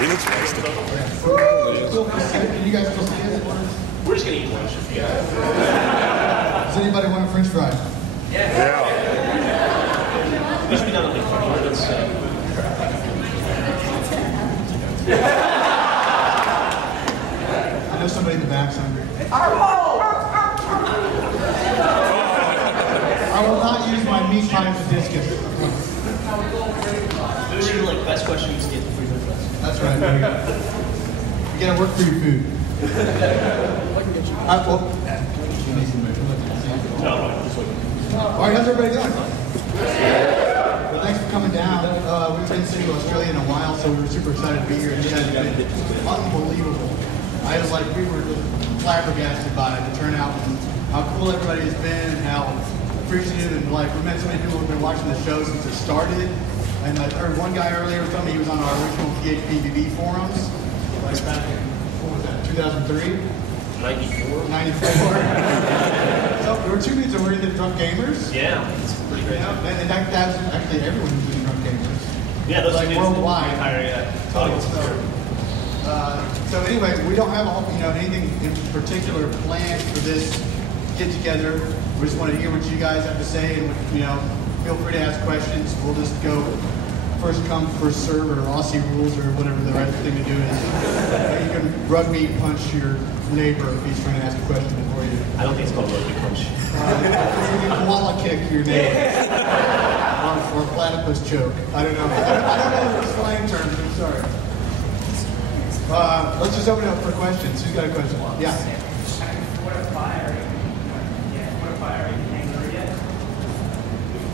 He looks wasted. Can you guys still see it? We're just gonna eat lunch. Does anybody want a French fry? Yeah. We should be done at like 30 minutes. I know somebody in the back's hungry. I will not use my meat pie as a discus. Those are like best questions to get the free food. That's right. You gotta work for your food. All right, how's everybody doing? Well, thanks for coming down. We've been to Australia in a while, so we were super excited to be here. You guys have been unbelievable. We were flabbergasted by the turnout and how cool everybody has been and how appreciative and we met so many people who've been watching the show since it started. And I heard one guy earlier tell me he was on our original PHPBB forums, like back in, what was that, 2003? 94. 94. So there were 2 meets that were in the Drunk Gamers. Yeah, it's pretty great. And that's actually everyone who's in Drunk Gamers. Yeah, those like worldwide. So anyway, we don't have anything in particular planned for this get together. We just want to hear what you guys have to say, and feel free to ask questions. We'll just go first come, first serve, or Aussie rules, or whatever the right thing to do is. You can rugby punch your neighbor if he's trying to ask a question for you. I don't think it's called rugby punch. You can koala kick your neighbor. Or platypus choke. I don't know. I don't know the slang terms. I'm sorry. Let's just open it up for questions. Who's got a question? Yeah.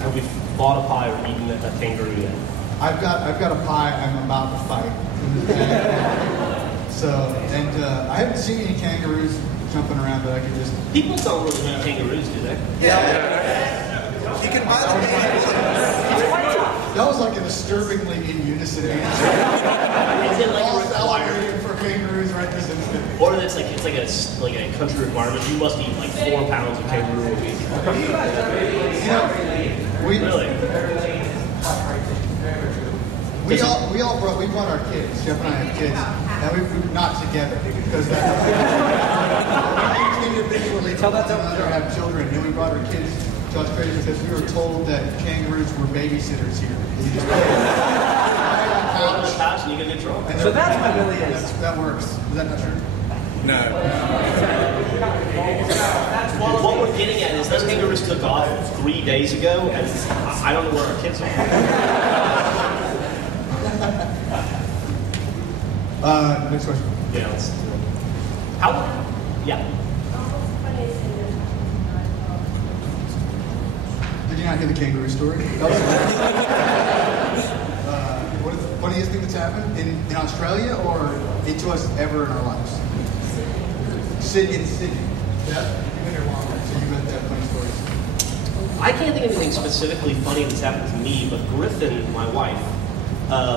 Have we bought a pie or eaten a kangaroo yet? I've got a pie I'm about to fight. So, and I haven't seen any kangaroos jumping around, but I can just... People don't really eat kangaroos, do they? Yeah. You can buy them. That was like a disturbingly in unison answer. Is it like all a requirement? celebrating for kangaroos right this instant. Or it's like a country requirement. You must eat like 4 pounds of kangaroo a week. We brought our kids. Geoff and I have kids, and we not together because that we individually tell that to have children, and we brought our kids to Australia because we were told that kangaroos were babysitters here. You just pay on the couch and you can get drunk. so that's what really is. That works. Is that not true? No. What we're getting at is those kangaroos took off 3 days ago, and I don't know where our kids are. Next question. Yeah. How? Yeah. Did you not hear the kangaroo story? That was what is the funniest thing that's happened in Australia or to us ever in our lives? Sydney. Yeah? You've been here longer, so you got that funny stories. I can't think of anything specifically funny that's happened to me, but Griffin, my wife,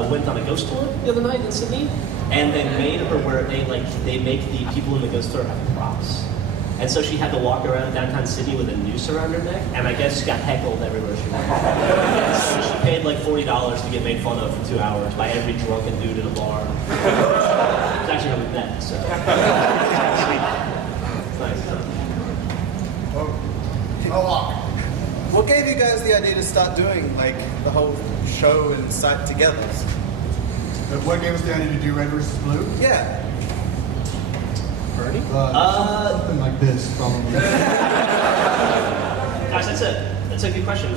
went on a ghost tour the other night in Sydney, and they made her where they make the people in the ghost tour have props. And so she had to walk around downtown Sydney with a noose around her neck, and I guess she got heckled everywhere she went. So she paid like $40 to get made fun of for 2 hours by every drunken dude in a bar. It's actually how we met, so. Sweet. It's nice. What gave you guys the idea to start doing like the whole show and site together? What gave us the idea to do Red vs. Blue? Yeah. Bernie? Something like this, probably. Guys, that's a good question.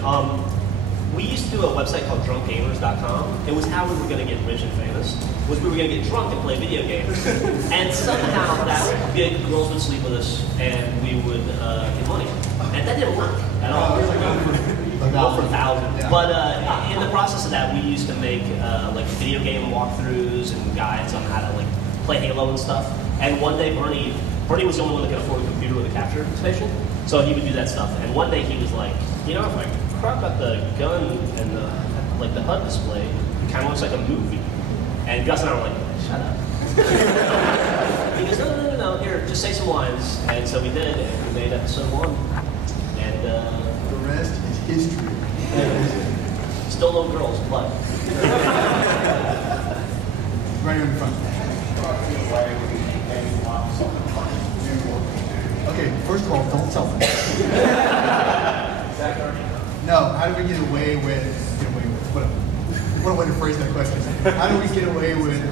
We used to do a website called drunkgamers.com. It was how we were going to get rich and famous. Was we were going to get drunk and play video games. And somehow that big girls would sleep with us and we would get money. And that didn't work at all. All for 1,000. Yeah. But in the process of that, we used to make like video game walkthroughs and guides on how to like play Halo and stuff. And one day Bernie was the only one that could afford a computer with a capture station, so he would do that stuff. And one day he was like, if I crop out the gun and the HUD display, it kind of looks like a movie. And Gus and I were like, shut up. He goes, no, here, just say some lines. And so we did, and we made episode 1. And the rest is history. Still no girls, but. Right here in front. Okay, first of all, don't tell them. No, how do we get away with, what a way to phrase that question. How do we get away with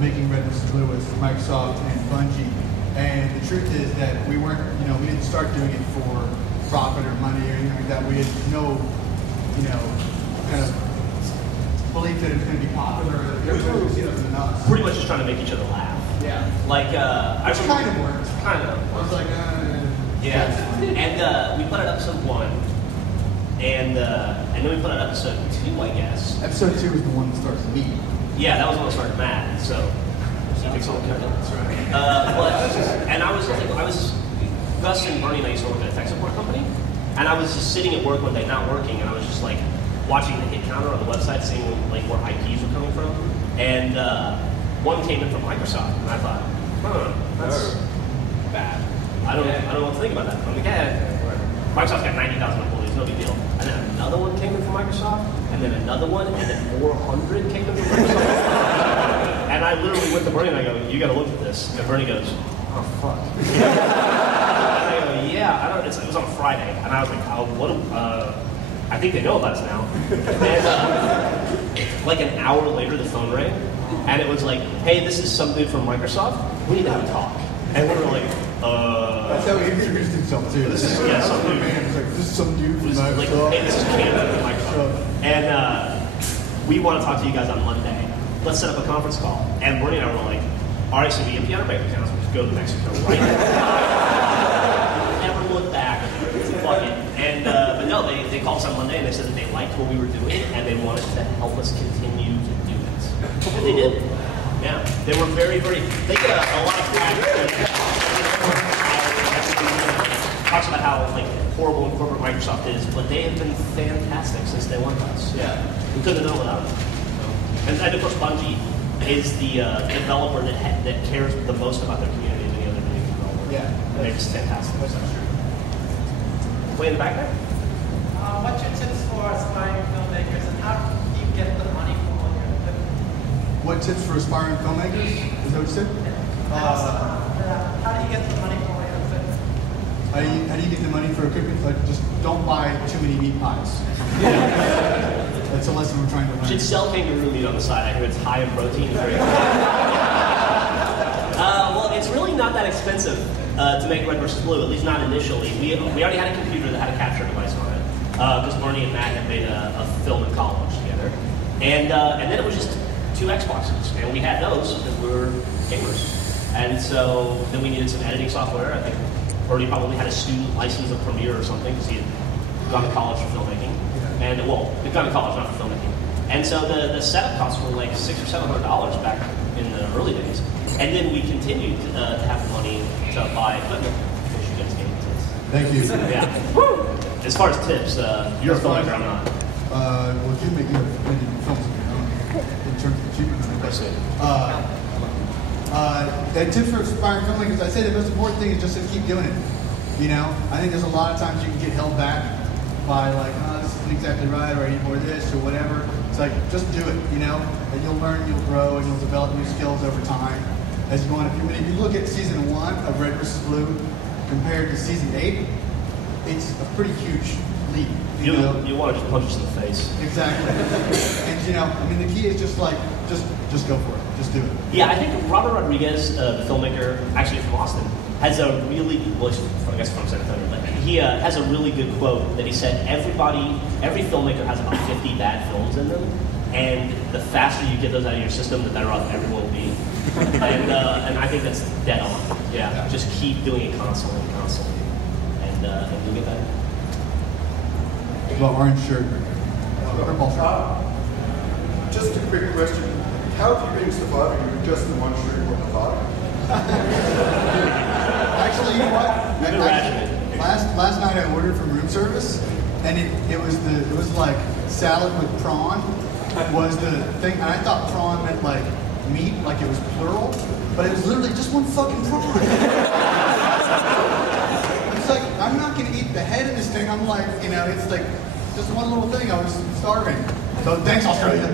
making Red vs. Blue with Microsoft and Bungie? And the truth is that we weren't, we didn't start doing it for profit or money or anything like that. We had no, kind of belief that it was going to be popular. Everybody would see it than us. Pretty much just trying to make each other laugh. Yeah. Like, I Which kind of worked. Kind of. I was like, yeah. And we put out episode 1, and then we put out episode 2, I guess. Episode 2 is the one that starts me. Yeah, that was when I started Matt. So he takes all the credit. That's right. And I was Gus and Bernie and I used to work at a tech support company, and I was just sitting at work one day, not working, and I was just like watching the hit counter on the website, seeing like where IPs were coming from, and one came in from Microsoft, and I thought, that's bad. I don't know what to think about that. I'm like, Microsoft's got 90,000 employees, no big deal. And then another one came in from Microsoft, and then another one, and then 400 came in from Microsoft. And I literally went to Bernie and I go, you got to look at this. And Bernie goes, oh fuck. And I go, yeah, it was on a Friday, and I was like, I think they know about us now. And like an hour later, the phone rang, and it was like, hey, this is some dude from Microsoft. We need to have a talk. And we were like, That's how he introduced himself too. This is some dude. This is some dude from Microsoft. Like, hey, this is Canada from Microsoft. And we want to talk to you guys on Monday. Let's set up a conference call. And Bernie and I were like, all right, so we empty out our bank accounts, we just go to Mexico right now. Never look back. Fuck it. And but no, they called us on Monday and they said that they liked what we were doing and they wanted to help us continue to do it. And they did. Yeah, they were very, very. They get a lot of flack. Talks about how like horrible and corporate Microsoft is, but they have been fantastic since they won us. Yeah, we couldn't have done without them. And of course, Bungie is the developer that cares the most about their community than any other video developer. Yeah, and they're just fantastic. That's true. Way in the back there. What's your tips for aspiring filmmakers, and how do you get the money for all your equipment? What tips for aspiring filmmakers? Is that what you said? How do you get the money for all your equipment? How do you get the money for equipment? Like, just don't buy too many meat pies. That's a lesson we're trying to learn. You should sell kangaroo meat on the side. I hear it's high in protein. Well, it's really not that expensive to make Red vs. Blue, at least not initially. We already had a computer that had a capture device on it, because Bernie and Matt had made a film in college together. And then it was just 2 Xboxes, and we had those because we were gamers. And so then we needed some editing software. I think Bernie probably had a student license of Premiere or something because he had gone to college for filmmaking. And well, he'd gone to college, not for filmmaking. And so the setup costs were like $600 or $700 back in the early days. And then we continued to have the money to buy equipment, which you guys gave me tips. Thank you. Yeah. As far as tips, you're a filmmaker, I'm not. Well, you make good films of your own in terms of achievement. And tips for aspiring filmmakers, I say the most important thing is just to keep doing it. I think there's a lot of times you can get held back by like, this isn't exactly right, or I need more of this, or whatever. It's like, just do it, and you'll learn, you'll grow, and you'll develop new skills over time as you go on. If you look at season 1 of Red vs. Blue compared to season 8, it's a pretty huge leap. You want to just punch us in the face. Exactly. And the key is just like, just go for it. Just do it. Yeah, I think Robert Rodriguez, the filmmaker, actually from Austin, has a really, I guess from San Antonio, but he has a really good quote that he said, every filmmaker has about 50 bad films in them, and the faster you get those out of your system, the better off everyone will be. And I think that's dead on. Yeah, just keep doing it constantly, and you'll get better. Well, orange shirt. Just a quick question. How have you been surviving with just the one shirt on the bottom? Actually, you know what? Last night I ordered from room service, and it was like salad with prawn was the thing, and I thought prawn meant like meat, like it was plural, but it was literally just one fucking prawn. It's like, I'm not gonna eat the head of this thing. I'm like, it's like just one little thing. I was starving. So thanks, Australia.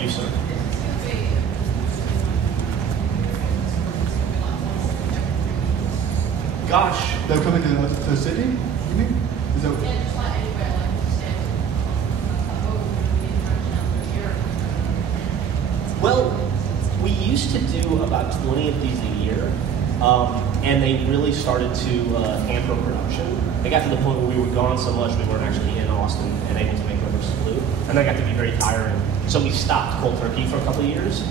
You, sir. Gosh. They'll come into the city, you mean? Is that Yeah, just like anywhere, like you said, Well, we used to do about 20 of these a year, and they really started to hamper production. They got to the point where we were gone so much we weren't actually in Austin and able to make Rivers Blue, and that got to be very tiring. So we stopped cold turkey for a couple of years,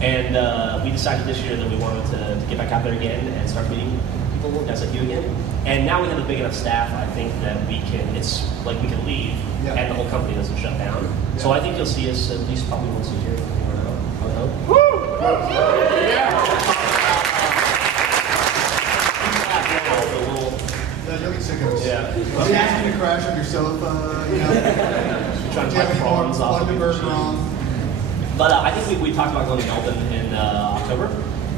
and we decided this year that we wanted to get back out there again and start meeting people as a few again. And now we have a big enough staff, I think, that we can, it's like we can leave, Yeah. and the whole company doesn't shut down. Yeah. So I think you'll see us at least probably once a year. I would hope. Yeah, you'll get sick of us. Yeah. I'll be asking you to crash on your sofa, you know. Trying Do to you have find any more problems off of Thunderbird you. wrong? But I think we talked about going to Melbourne in October,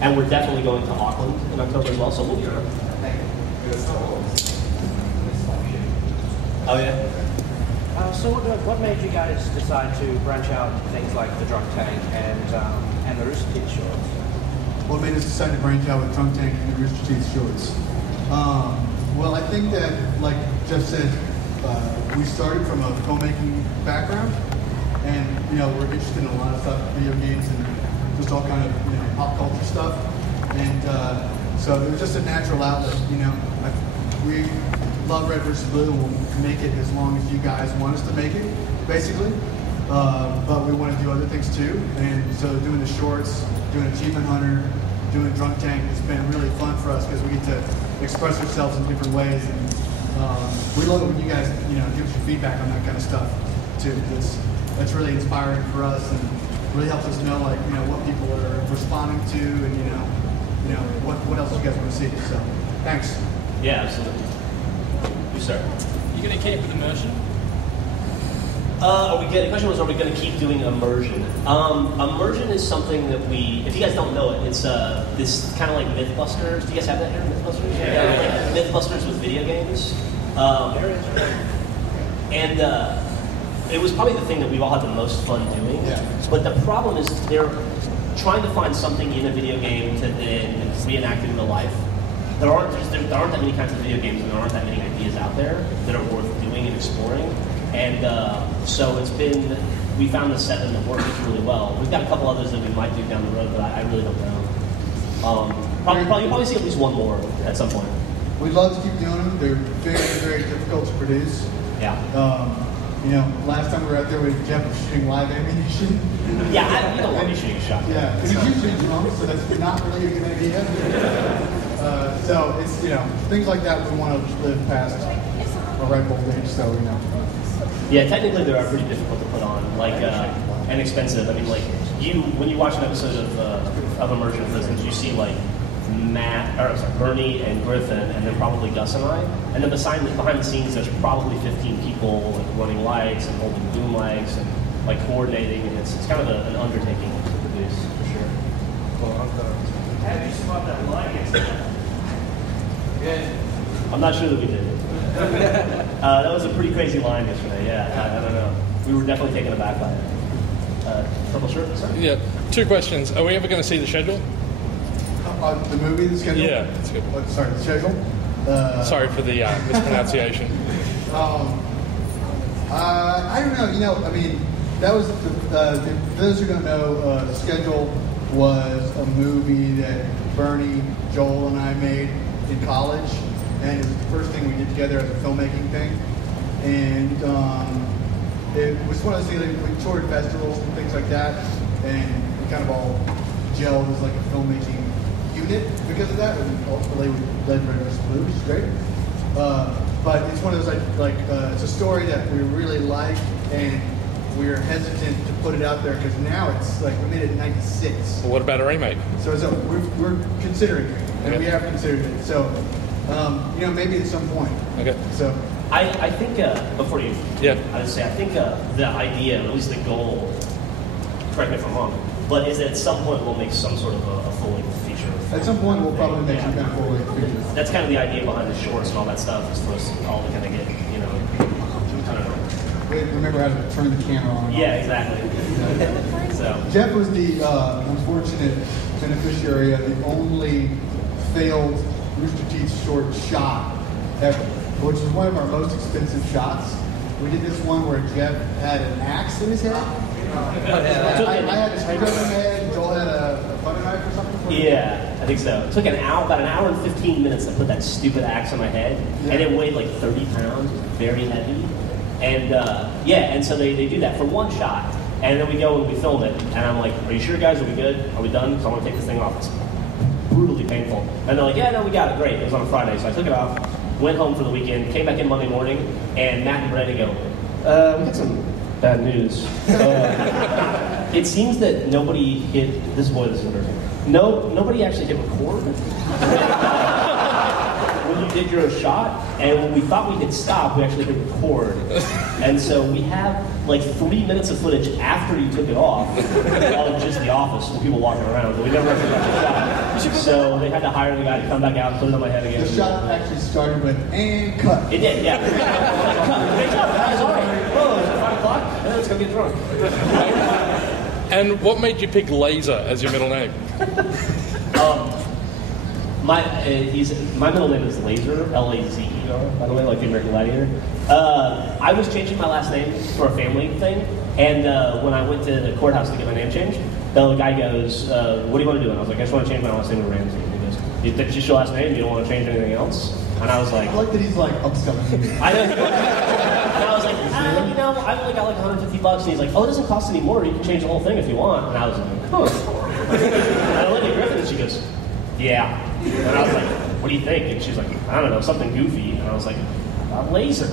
and we're definitely going to Auckland in October as well, so we'll be around. Oh, yeah? So what made you guys decide to branch out things like the drunk tank and the Rooster Teeth shorts? What made us decide to branch out with Trunk Tank and the Rooster Teeth shorts? Well, I think that, like Geoff said, we started from a filmmaking background, and you know we're interested in a lot of stuff, video games and just all kind of pop culture stuff, and so it was just a natural outlet. You know, we love Red vs. Blue. We'll make it as long as you guys want us to make it, basically. But we want to do other things too, and so doing the shorts, doing Achievement Hunter, doing Drunk Tank has been really fun for us because we get to express ourselves in different ways, and we love it when you guys give us your feedback on that kind of stuff too. That's really inspiring for us and really helps us know what people are responding to, and what else you guys want to see. So thanks. Yeah, absolutely. You, sir. You going to keep with immersion? The question was, are we going to keep doing immersion? Immersion is something that if you guys don't know it, it's this kind of like Mythbusters. Do you guys have that here, Mythbusters? Yeah. Like Mythbusters with video games. And it was probably the thing that we've all had the most fun doing. Yeah. But the problem is they're trying to find something in a video game to then reenact in real life. There aren't that many kinds of video games, and there aren't that many ideas out there that are worth doing and exploring. And so we found the 7 that works really well. We've got a couple others that we might do down the road, but I really don't know. You'll probably see at least one more at some point. We'd love to keep doing them. They're very, very difficult to produce. Yeah. Last time we were out there, Geoff was shooting live ammunition. Yeah, you don't want to be shooting a shotgun. Yeah, because he's usually drunk, so that's not really a good idea. So it's things like that we want to live past a ripe old age. So Yeah, technically they are pretty difficult to put on, and expensive. I mean, when you watch an episode of Immersion, for instance, you see Bernie and Griffin, and then probably Gus and I, and then behind the scenes, there's probably 15 people running lights and holding boom lights and coordinating, and it's kind of an undertaking to produce for sure. How did you survive that line yesterday? I'm not sure that we did. That was a pretty crazy line yesterday. Yeah, I don't know. We were definitely taken aback by it. Purple shirt, sorry? Yeah. 2 questions. Are we ever going to see the schedule? The movie, the schedule? Yeah, that's good. Sorry, the schedule? Sorry for the mispronunciation. I don't know. I mean, that was those who don't know, the schedule was a movie that Bernie, Joel, and I made in college, and it was the first thing we did together as a filmmaking thing. And it was one of those things we toured festivals and things like that, and we kind of all gelled as a filmmaking unit because of that, and ultimately we led Red vs. Blue, which is great. But it's one of those it's a story that we really like, and we're hesitant to put it out there because now it's we made it in '96. Well, what about a remake? So we're considering it, and we have considered it. So maybe at some point. Okay. So I think before you, Yeah. I would say I think the idea, or at least the goal, correct me if I'm wrong, but is that at some point we'll make some sort of a full-length feature. at some point we'll probably make some kind of full-length feature. That's kind of the idea behind the shorts and all that stuff, is for us all to kind of get, I don't know, remember how to turn the camera on. Yeah, exactly. So Geoff was the unfortunate beneficiary of the only failed Rooster Teeth short shot ever, which was one of our most expensive shots. We did this one where Geoff had an axe in his head. I had a screwdriver in my head. Joel had a butter knife or something. yeah, I think so. It took about an hour and 15 minutes to put that stupid axe on my head, and it weighed like 30 pounds. It was very heavy, and and so they do that for one shot, and then we go and we film it, and I'm like, "Are you sure, guys? Are we good? Are we done? Because I want to take this thing off." It's brutally painful, and they're like, "Yeah, no, we got it. Great." It was on a Friday, so I took it off, went home for the weekend, came back in Monday morning, and Matt and Brandon go, "We got some bad news. It seems that nobody hit this is embarrassing. Nobody actually hit record when you did your shot, and when we thought we could stop, we actually hit record. And so we have like 3 minutes of footage after you took it off of just the office with people walking around. We never actually got the shot. So they had to hire the guy to come back out and put it on my head again. The shot actually started with "and cut." It did, yeah. Cut. Great job, guys. All right. Oh, is it 5 o'clock? Yeah, let's go get drunk. And what made you pick Laser as your middle name? My middle name is Laser, L-A-Z-E-R, by the way, like the American Gladiator. I was changing my last name for a family thing, and when I went to the courthouse to get my name changed, the guy goes, "What do you want to do?" And I was like, "I just want to change my last name to Ramsey." And he goes, "That's just your last name? You don't want to change anything else?" And I was like, I like that he's like upselling. I don't. And I was like, I've only got like $150, and he's like, "Oh, it doesn't cost any more. You can change the whole thing if you want." And I was like, "Oh." And I looked at Griffin, and she goes, "Yeah." And I was like, "What do you think?" And she's like, "I don't know, something goofy." And I was like, "Laser."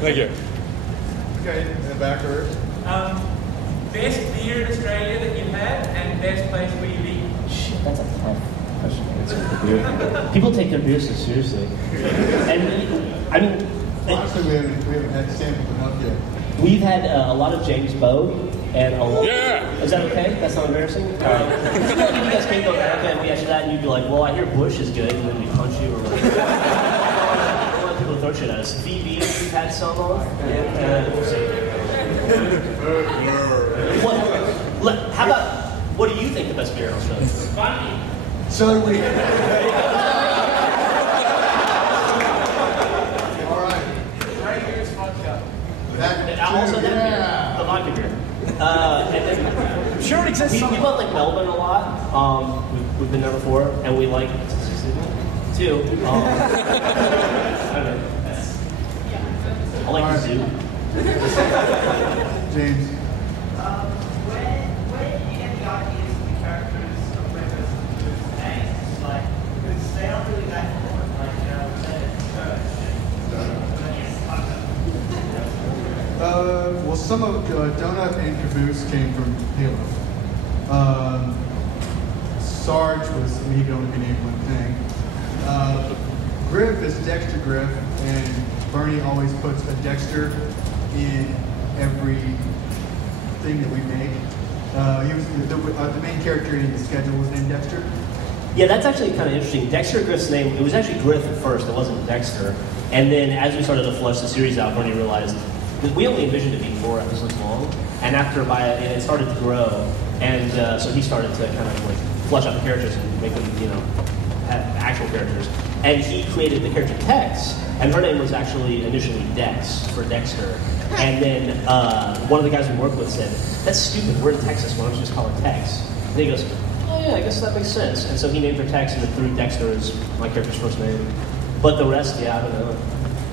Thank you. Okay, in the back row. Best beer in Australia that you've had and best place where you've eaten? Shit, that's a tough question to answer for beer. People take their beer so seriously. And, I mean... Honestly, we haven't had sampled enough yet. We've had a lot of James Bow and a lot... Yeah! Is that okay? That's not embarrassing? All right. If you guys came to America and we asked you that and you'd be like, "Well, I hear Bush is good," and then we punch you or whatever. I don't want people to throw shit at us. VB, we've had some of. We'll see. How about, what do you think the best beer in Australia is? Funny. So do we. All right. Right here is vodka. Also that beer, the vodka beer. And then, I'm sure it exists we somewhere. went like Melbourne a lot. We've been there before, and we like too. I don't know. I like the zoo. James. Where did you get the ideas for the characters of Rivers and names? Like, because they aren't really that important. Like, Well, some of Donut and Caboose came from Halo. Sarge was, he could only be named one thing. Griff is Dexter Griff, and Bernie always puts a Dexter in every thing that we make. He was the main character in the schedule was named Dexter. Yeah, that's actually kind of interesting. Dexter Griff's name, it was actually Griff at first, it wasn't Dexter. And then as we started to flesh the series out, Bernie realized, because we only envisioned it being 4 episodes long, and after and it started to grow, and so he started to kind of like flesh out the characters and make them, have actual characters. And he created the character Tex, and her name was actually initially Dex, for Dexter. And then one of the guys we worked with said, "That's stupid, we're in Texas, why don't you just call her Tex?" And he goes, "Oh yeah, I guess that makes sense." And so he named her Tex and then threw Dexter as my character's first name. But the rest, yeah, I don't know.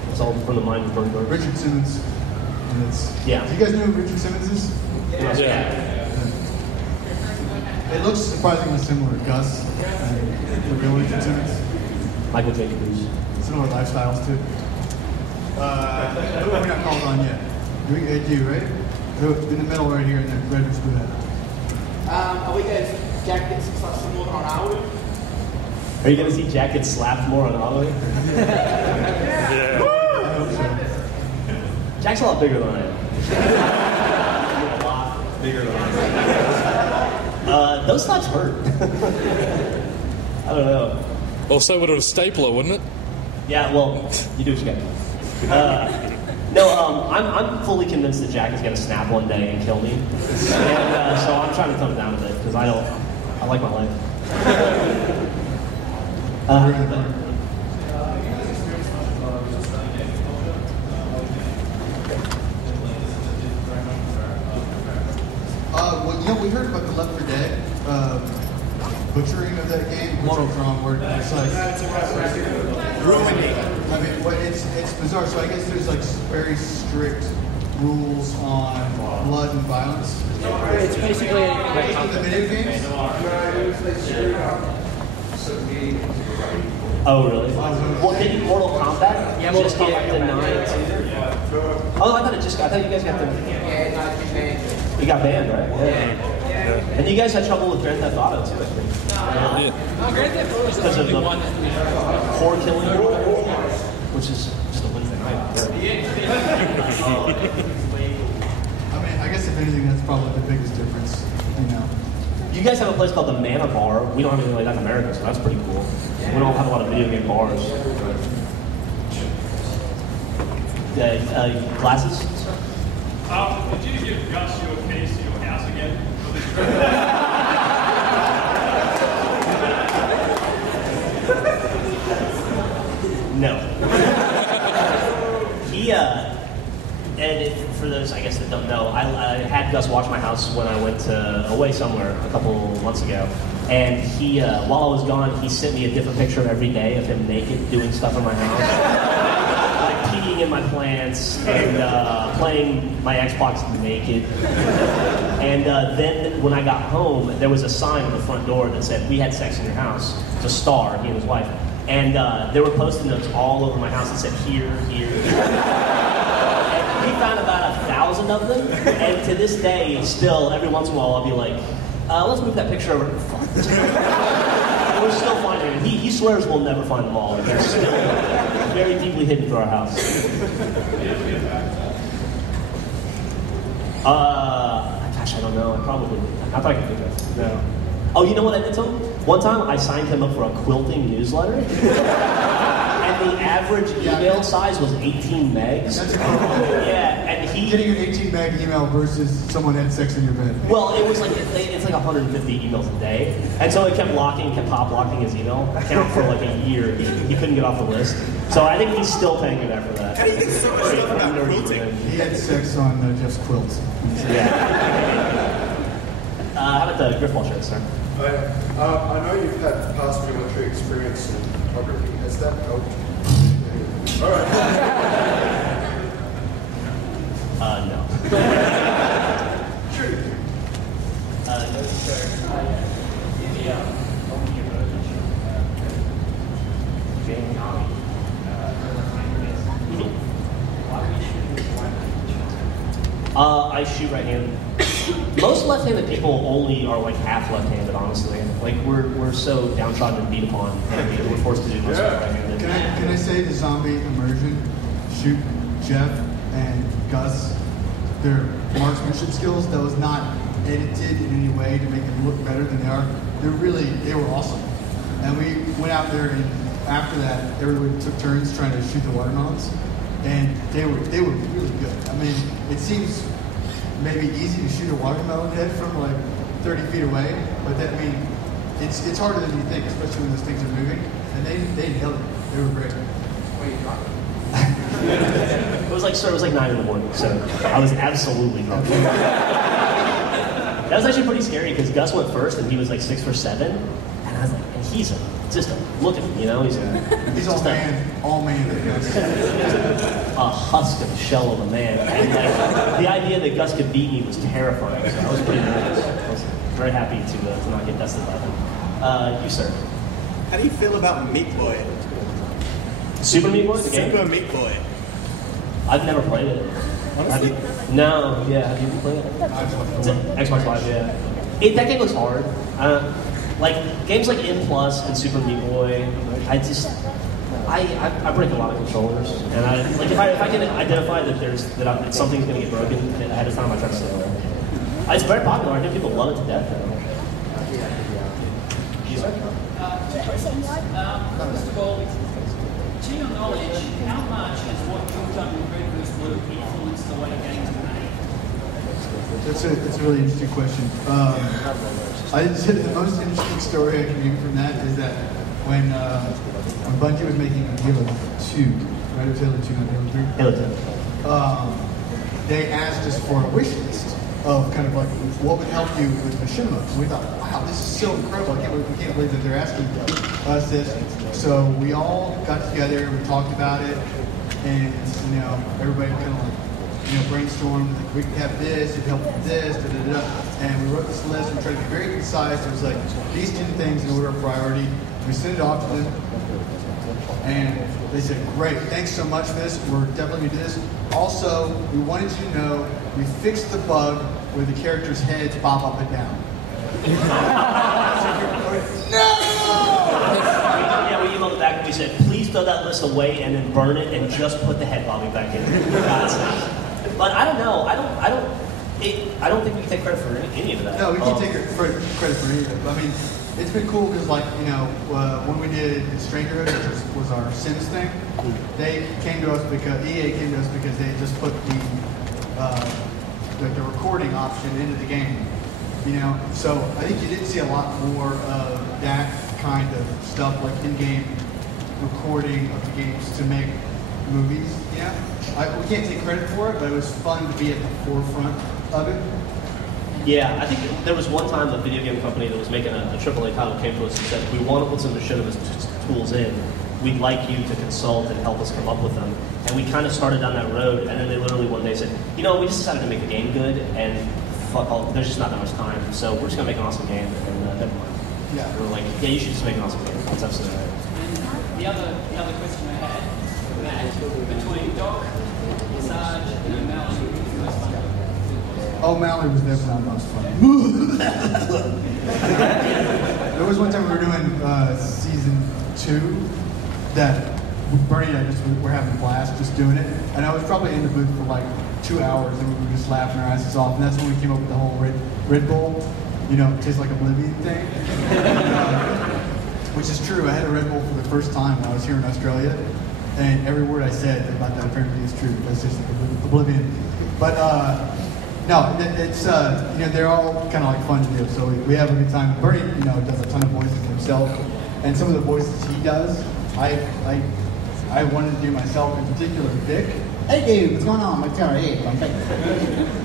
It's all from the mind of Bernie Burke. Richard Simmons. And it's, Yeah. Do you guys know who Richard Simmons is? Yeah. It looks surprisingly similar to Gus and the real Richard Simmons. Michael J. Cruz. Similar lifestyles too. We're not called on yet. You, right? In the middle right here in the red blue hat. are we going to Jack get some more on our way? Are you going to see Jack get slapped more on Ollie? Yeah. I hope so. Jack's a lot bigger than I am. A lot bigger than I am. Those slaps hurt. I don't know. Well, so would a stapler, wouldn't it? Yeah, well, you do what you got. No, I'm fully convinced that Jack is going to snap one day and kill me. And so I'm trying to tone it down a bit because I like my life. Well, we heard about the Left 4 Dead butchering of that game, which is the wrong word. It's like ruining. I mean, but it's bizarre. So I guess there's like very strict rules on blood and violence. It's basically The video games. Oh, really? Well, didn't Mortal Kombat just get denied too? Oh, I thought you guys got the... You got banned, right? Yeah. And you guys had trouble with Grand Theft Auto too, I think. Yeah. Grand Theft Auto is Because of the the one that core killing, which is just a win for me. I mean, I guess if anything, that's probably the biggest difference. You know. You guys have a place called the Mana Bar. We don't have anything like that in America, so that's pretty cool. We don't have a lot of video game bars. Glasses? Would you give Gus your keys to your house again? No. And for those, I guess, that don't know, I had Gus watch my house when I went away somewhere a couple months ago. And he, while I was gone, he sent me a different picture every day of him naked doing stuff in my house. Like peeing in my plants and playing my Xbox naked. And then when I got home, there was a sign on the front door that said, "We had sex in your house." It's a star, he and his wife. And there were Post-it notes all over my house that said, "Here, here, here." He found about 1,000 of them, and to this day, still, every once in a while, I'll be like, let's move that picture over. We're still finding them. He swears we'll never find them all. They're still very deeply hidden through our house. Gosh, I don't know. I probably can think of it. No. Oh, you know what I did to him? One time, I signed him up for a quilting newsletter. And the average email size was 18 megs. That's incredible. Yeah, and he... Getting an 18 meg email versus someone had sex in your bed. Well, it was like, it's like 150 emails a day. And so it kept pop locking his email account for like a year. He couldn't get off the list. So I think he's still paying me back for that. How do you get so much stuff about quilting? He had sex on Jeff's quilt. Yeah. How about the Griffball shirt, sir? I know you've had past military experience in photography. Has that helped? All right. No. Sure you do. No, sir. I shoot right-handed. Most left-handed people only are like half left-handed, honestly. Like we're so downtrodden and beat upon, and we're forced to do most of it right-handed. Can I say the zombie immersion, shoot Geoff and Gus, their marksmanship skills, that was not edited in any way to make them look better than they are. They were awesome. And we went out there, and after that, everyone took turns trying to shoot the watermelons, and they were really good. I mean, it seems maybe easy to shoot a watermelon head from like 30 feet away, but that it's harder than you think, especially when those things are moving. And they nailed it. They were great. It was like 9 in the morning, so I was absolutely drunk. That was actually pretty scary because Gus went first and he was like 6 for 7, and I was like, and he's look at him, you know, he's all man. A husk of a shell of a man, and like the idea that Gus could beat me was terrifying. So I was pretty nervous. I was very happy to not get dusted by him. You, sir. How do you feel about Meat Boy? Super Meat Boy? The game? Super Meat Boy. I've never played it. Honestly? No, yeah. Have you played it? It's an Xbox Live, yeah. That game looks hard. Like games like N Plus and Super Meat Boy, I break a lot of controllers, and if I can identify that something's going to get broken ahead of time, I try to stay away. It's very popular. I think people love it to death. Though. First of all, Geo knowledge, how much has what you've done with Red vs. Blue influenced the way games are made? That's a really interesting question. I'd say the most interesting story I can give from that is that when Bungie was making Halo 2, right? It was Halo 2, not Halo 3. Halo 2. They asked us for a wish list of kind of like what would help you with machinima. And we thought, wow, this is so incredible. We can't believe that they're asking us this. So we all got together, we talked about it, and everybody kind of like brainstormed, like, we could have this, it'd help with this, and we wrote this list. We tried to be very concise. It was like these 10 things in order of priority. We sent it off to them, and they said, great, thanks so much for this. We're definitely going to do this. Also, we wanted you to know we fixed the bug where the characters' heads bob up and down. Yeah, we emailed it back and we said, please throw that list away and then burn it and just put the head bobbing back in. But I don't know. I don't think we can take credit for any of that. No, we can't take credit for any of it. I mean, it's been cool because, like, when we did Strangerhood, which was our Sims thing, they came to us because EA came to us because they just put the recording option into the game. So I think you did see a lot more of that kind of stuff, like in-game recording of the games to make movies. We can't take credit for it, but it was fun to be at the forefront of it. Yeah, I think there was one time a video game company that was making a AAA title came to us and said, we want to put some machinima tools in. We'd like you to consult and help us come up with them. And we kind of started down that road, and then they literally one day said, we just decided to make the game good, and fuck all, there's just not that much time, so we're just going to make an awesome game, and never mind. Yeah. We were like, yeah, you should just make an awesome game. That's absolutely right. And the other question I had, Matt, between Doc, Sarge, and O'Malley, who's the most fun? Oh, Mallory was definitely not most fun. There was one time we were doing season 2 that Bernie and I just were having a blast just doing it. And I was probably in the booth for like 2 hours and we were just laughing our asses off. And that's when we came up with the whole Red Bull, it tastes like Oblivion thing. Which is true. I had a Red Bull for the first time when I was here in Australia. And every word I said about that apparently is true. That's just like Oblivion. But, no, it's they're all kind of like fun to do. So we have a good time. Bernie, does a ton of voices himself, and some of the voices he does, I wanted to do myself, in particular, Vic. Hey, Gabe, what's going on? Hey, I'm Vic.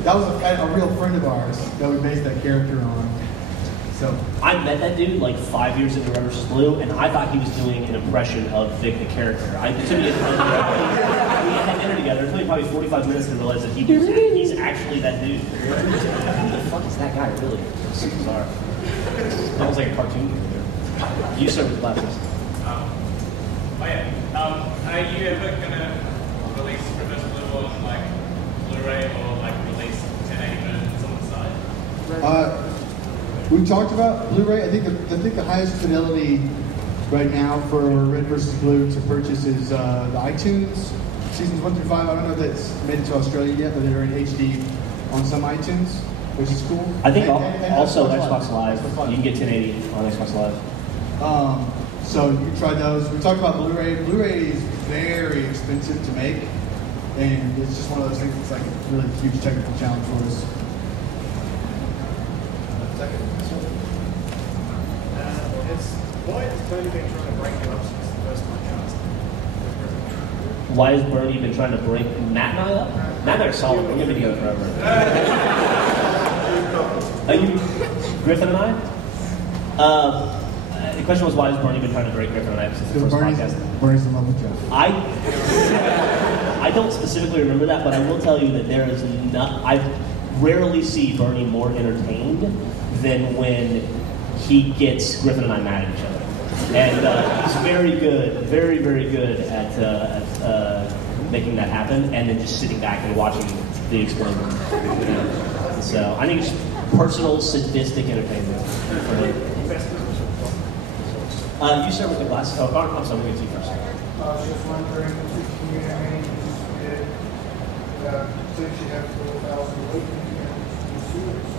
That was a real friend of ours that we based that character on. So I met that dude like 5 years into Red vs. Blue, and I thought he was doing an impression of Vic the character. It took me we had dinner together. It took me probably 45 minutes to realize that he's actually that dude. Who the fuck is that guy, really? It's so bizarre. That was like a cartoon character. You serve with glasses. Are you ever gonna release Red vs. Blue on like Blu-ray or like release 1080 versions on the side? We talked about Blu-ray. I think the highest fidelity right now for Red vs. Blue to purchase is the iTunes seasons 1 through 5. I don't know if that's made it to Australia yet, but they're in HD on some iTunes, which is cool. I think also Xbox Live. You can get 1080 on Xbox Live. So you can try those. We talked about Blu-ray. Blu-ray is very expensive to make, and it's just one of those things that's like a really huge technical challenge for us. Why has Bernie been trying to break you up since the first podcast? Why has Bernie been trying to break Matt and I up? Matt and I are solid. We're going to be together forever. Are you Griffin and I? The question was, why has Bernie been trying to break Griffin and I since the first podcast? Bernie's in love with Geoff. I don't specifically remember that, but I will tell you that there is not. I rarely see Bernie more entertained than when he gets Griffin and I mad at each other. And he's very good, very, very good at making that happen, and then just sitting back and watching the explosion. So I think it's personal, sadistic entertainment for him. You start with the glasses. Oh, I'm sorry, we'll get to you first. I was just wondering if you knew how many you did, since you have 4,000 weekly series.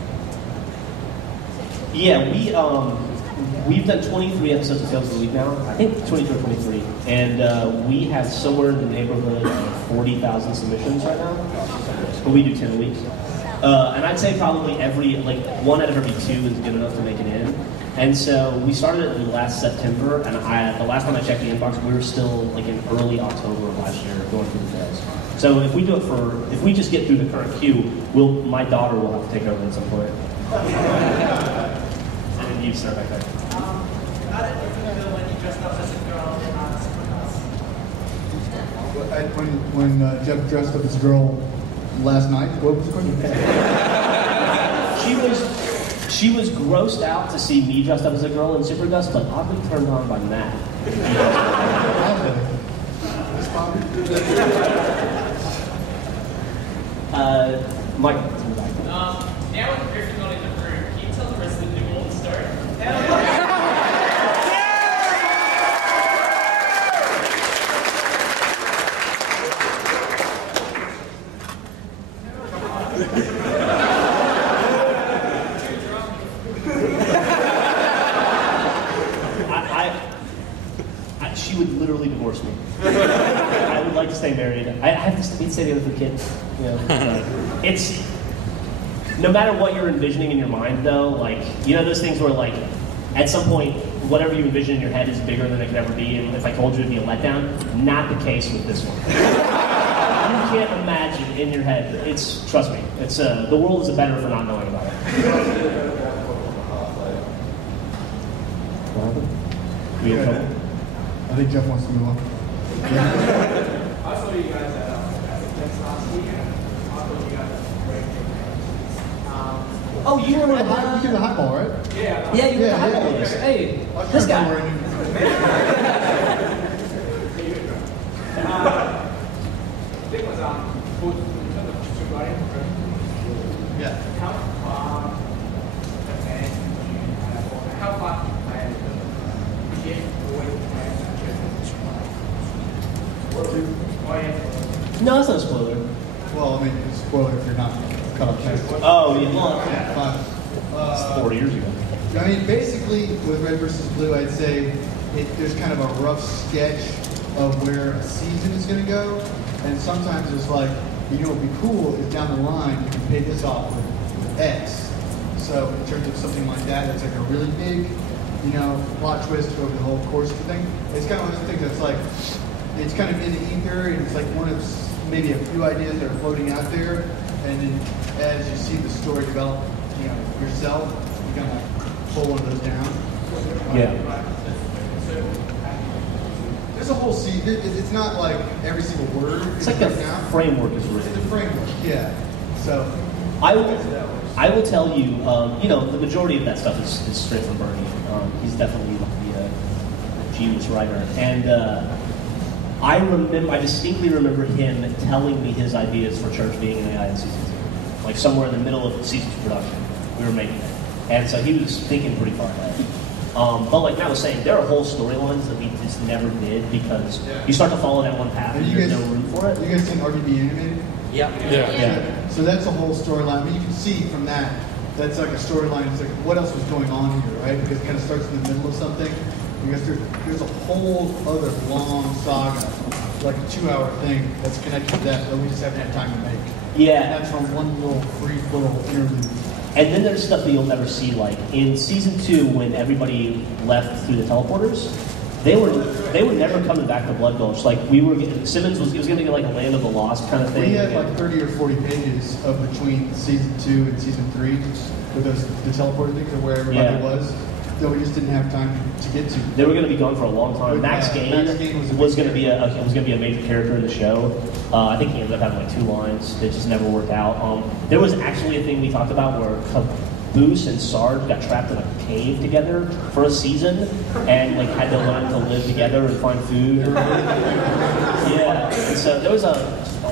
Yeah, we've done 23 episodes of Tales of the Week now. I think 22 or 23. And we have somewhere in the neighborhood of 40,000 submissions right now. But we do 10 a week. And I'd say probably like 1 out of every 2 is good enough to make it in. And so we started it in last September, and the last time I checked the inbox, we were still like in early October of last year going through the tales. So if we just get through the current queue, my daughter will have to take over at some point. And then you start back there. How did you feel when you dressed up as a girl in Superhouse? When Geoff dressed up as a girl last night, what was the question? She was grossed out to see me dressed up as a girl in Super Gus, but oddly turned on by Matt. Mike. Now with Griffin not in the room, can you tell the rest of the New Orleans story? She would literally divorce me. I would like to stay married. I have to stay together for kids. You know, it's no matter what you're envisioning in your mind, though. Like, you know, those things where like at some point, whatever you envision in your head is bigger than it could ever be. And if I told you it'd be a letdown, not the case with this one. You can't imagine in your head. Trust me. The world is better for not knowing about it. What happened? We in trouble? I think Geoff wants to move on. I saw you guys at Texas last weekend. I thought you guys had great Oh, you were You did the highball, right? Yeah. Yeah, you were the highball list. Hey, this guy. It was food in terms of superbody. Yeah. How far and begin going No, that's not a spoiler. Well, I mean, it's a spoiler if you're not cut off text. Oh, yeah, well, But, 40 years ago. I mean, basically, with Red versus Blue, I'd say there's kind of a rough sketch of where a season is going to go, and sometimes it's like, you know, what would be cool is down the line you can pay this off with X. So in terms of something like that, it's like a really big, you know, plot twist over the whole course of the thing. It's kind of one of those things that's like, it's kind of in the ether, and it's like one of maybe a few ideas that are floating out there, and then as you see the story develop, you know, yourself, you kind of like pull one of those down. Yeah. There's a whole season. It's not like every single word. It's like the framework is written. It's the framework, yeah. So I will tell you, you know, the majority of that stuff is straight from Bernie. He's definitely the genius writer, and I distinctly remember him telling me his ideas for Church being an AI in season 2, like somewhere in the middle of season 2 production. We were making it, and so he was thinking pretty far ahead. But like Matt was saying, there are whole storylines that we just never did because you start to follow that one path and there's no room for it. You guys seen RGB animated? Yeah. Yeah. So that's a whole storyline. I mean, you can see from that, that's like a storyline. It's like, what else was going on here, right? Because it kind of starts in the middle of something. Because there's a whole other long saga, like a 2-hour thing that's connected to that we just haven't had time to make. Yeah. And that's from one brief little interlude. And then there's stuff that you'll never see, like in season 2 when everybody left through the teleporters. They were never coming back to Blood Gulch. Like Simmons was going to be like a Land of the Lost kind of thing. We had like 30 or 40 pages of between season 2 and season 3 with the teleporter things of where everybody was. So we just didn't have time to get to. They were going to be gone for a long time. Max Gain was going to be a major character in the show. I think he ended up having like 2 lines. It just never worked out. There was actually a thing we talked about where Caboose and Sarge got trapped in a cave together for a season and like had to learn to live together and find food. Yeah, and so there was a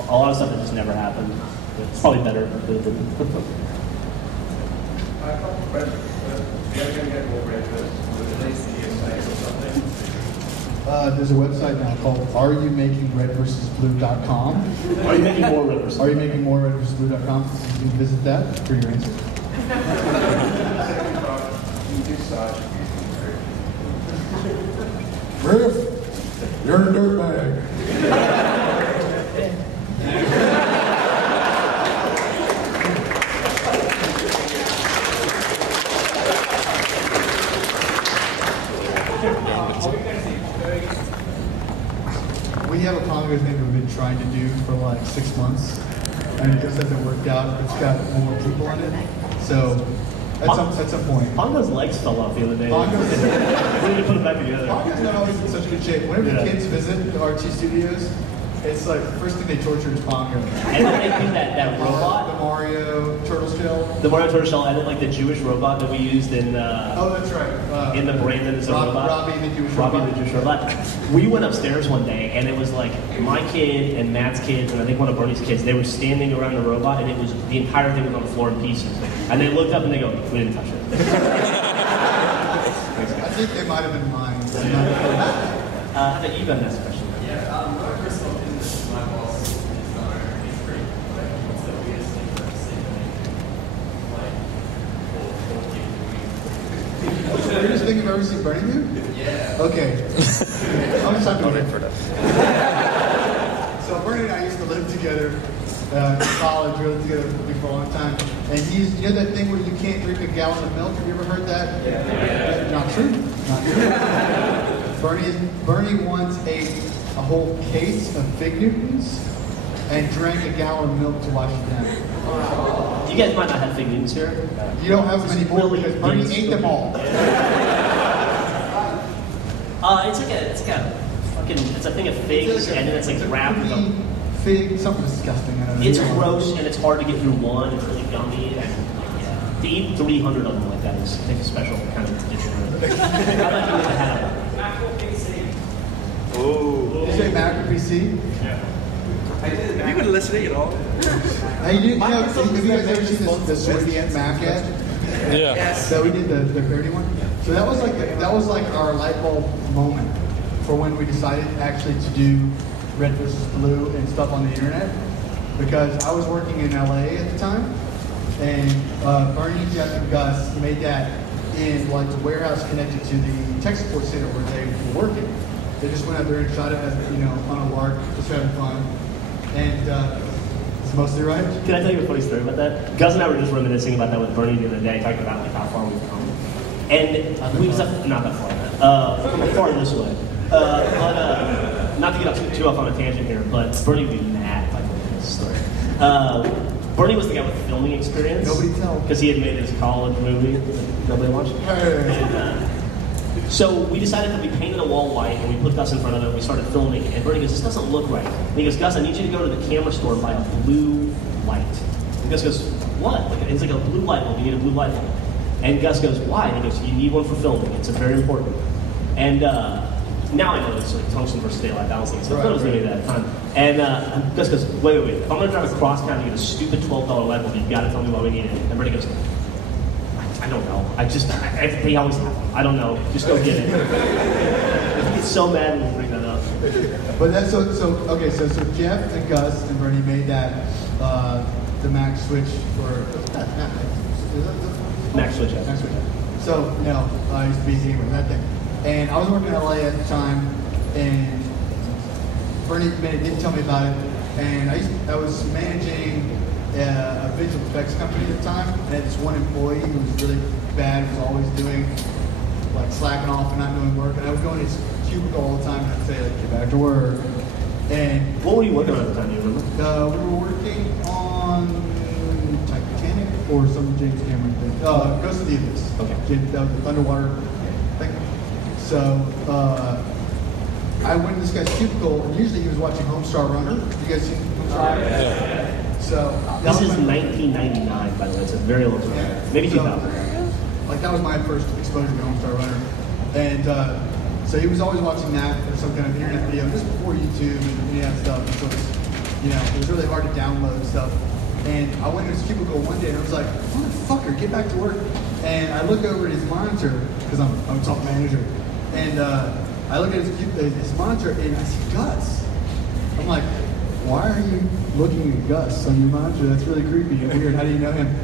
lot of stuff that just never happened. It's probably better if it didn't. I have a question. You're going to get more red with at least the USA or something? There's a website now called AreYouMakingRedVersusBlue.com. Are you making more Red versus Blue? AreYouMakingMoreRedVersusBlue.com. You can visit that for your answer. You do Sarge. Griff, you're a dirtbag. We have a Pongo thing we've been trying to do for like 6 months, and it just hasn't worked out. It's got more people in it, so at some point. Pongo's legs fell off the other day. Pongo's, we need to put them back together. Pongo's not always in such good shape. Whenever the kids visit the RT studios, it's like the first thing they torture is Pongo. And then they do that robot. The Mario turtle shell. The Mario turtle shell, and then like the Jewish robot that we used in. Oh, that's right. In the Brandon is a robot. Robbie the Jewish robot. We went upstairs one day, and it was like my kid and Matt's kids, and I think one of Bernie's kids. They were standing around the robot, and it was the entire thing was on the floor in pieces. And they looked up and they go, "We didn't touch it." I think they might have been mine. I think you've got this question. Yeah, when I first walked in, my boss is he's pretty, like, what's the weirdest thing you've ever seen to make, like, Weirdest thing you've ever seen Bernie do? Yeah. Okay. I'm just talking about it for that. So Bernie and I used to live together in college. We lived together for a long time. And you know that thing where you can't drink a gallon of milk? Have you ever heard that? Yeah. Not true. Not true. Bernie once ate a whole case of Fig Newtons and drank a gallon of milk to wash it down. You guys might not have Fig Newtons here. You don't have them anymore because Bernie ate them all. It's like a thing of figs, and then it's like wrapped with a fig, something disgusting. I don't know. It's gross and it's hard to get through one. It's really gummy, and to eat 300 of them like that is, I think, a special kind of tradition. How about you with a hat? Did you say Mac or PC? Yeah. Have you been listening at all? Hey, have you guys ever seen the Swifty Mac ad? Yeah. Yes. So we did the parody one. So that was like our light bulb moment for when we decided actually to do Red versus Blue and stuff on the internet, because I was working in LA at the time, and Bernie, Geoff, and Gus made that in like the warehouse connected to the tech support center where they were working. They just went out there and shot it, on a lark, just having fun, and it's mostly right. Can I tell you a funny story about that? Gus and I were just reminiscing about that with Bernie the other day, talking about like how far we've come. And we was not that far, far this way. Not to get too off on a tangent here, but Bernie would be mad if I told this story. Bernie was the guy with filming experience. Nobody tell. Because he had made his college movie that nobody watched. And, so we decided that we painted a wall white and we put Gus in front of it and we started filming it. And Bernie goes, "This doesn't look right." And he goes, "Gus, I need you to go to the camera store and buy a blue light." And Gus goes, "What?" It's like a blue light bulb. You need a blue light bulb. And Gus goes, "Why?" And he goes, "You need one for filming. It's very important." And now I know it's like tungsten versus daylight balancing. So I thought it was going to be that time. And Gus goes, wait. If I'm going to drive across town to get a stupid $12 light bulb, you've got to tell me why we need it. And Bernie goes, I don't know. They always have them. I don't know. Just go get it. He's so mad when you bring that up. But that's so Geoff and Gus and Bernie made that the Mac switch for Mac switch. Mac switch. So I used to be a gamer, that thing. And I was working in LA at the time, and Bernie didn't tell me about it. And I was managing a visual effects company at the time, and I had this one employee who was really bad, was always doing like slacking off and not doing work. And I would go in his cubicle all the time and I'd say like, "Get back to work." And what were you working on at the time? Do you remember? We were working on Titanic or some James Cameron thing. Ghost of the Abyss. Okay. That was the underwater thing. So I went to this guy's cubicle, and usually he was watching Homestar Runner. You guys seen Homestar Runner? Yeah. So this is 1999, by the way. It's a very old time. Maybe 2000. Like that was my first exposure to Homestar Runner, and so he was always watching that or some kind of internet video just before YouTube and any of that stuff. And so it was really hard to download stuff. And I went to his cubicle one day and I was like, "Motherfucker, get back to work!" And I look over at his monitor because I'm a top manager, and I look at his monitor and I see Gus. I'm like, "Why are you looking at Gus on your monitor? That's really creepy and weird. How do you know him?"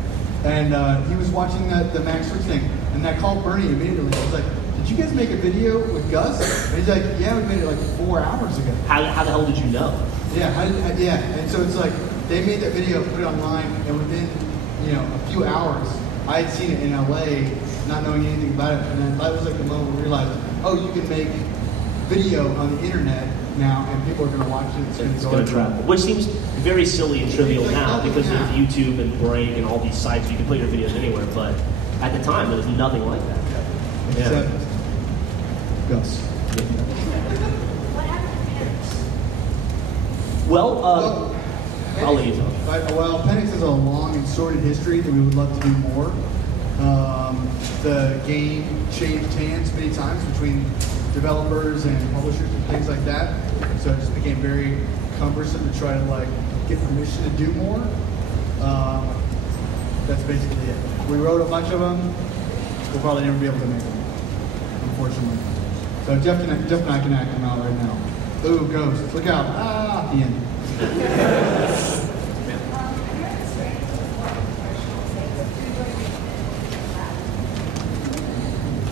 And he was watching the Max Switch thing, and I called Bernie immediately. I was like, "Did did you guys make a video with Gus? And he's like, yeah, we made it like 4 hours ago. How the hell did you know? Yeah, and so it's like, they made that video, put it online, and within, a few hours, I had seen it in LA, not knowing anything about it, and then that was like the moment we realized, oh, you can make video on the internet now, and people are going to watch it. It's going to travel, which seems very silly and trivial now because of YouTube and Break and all these sites. You can put your videos anywhere, but at the time, there was nothing like that. Except Gus. What happened to Penix? Well, I'll let you talk. Well, Penix has a long and sordid history that we would love to do more. The game changed hands many times between developers and publishers and things like that. So it just became very cumbersome to try to get permission to do more. That's basically it. We wrote a bunch of them. We'll probably never be able to make them, unfortunately. So Geoff and I can act them out right now. Ooh, ghosts! Look out! Ah, the end.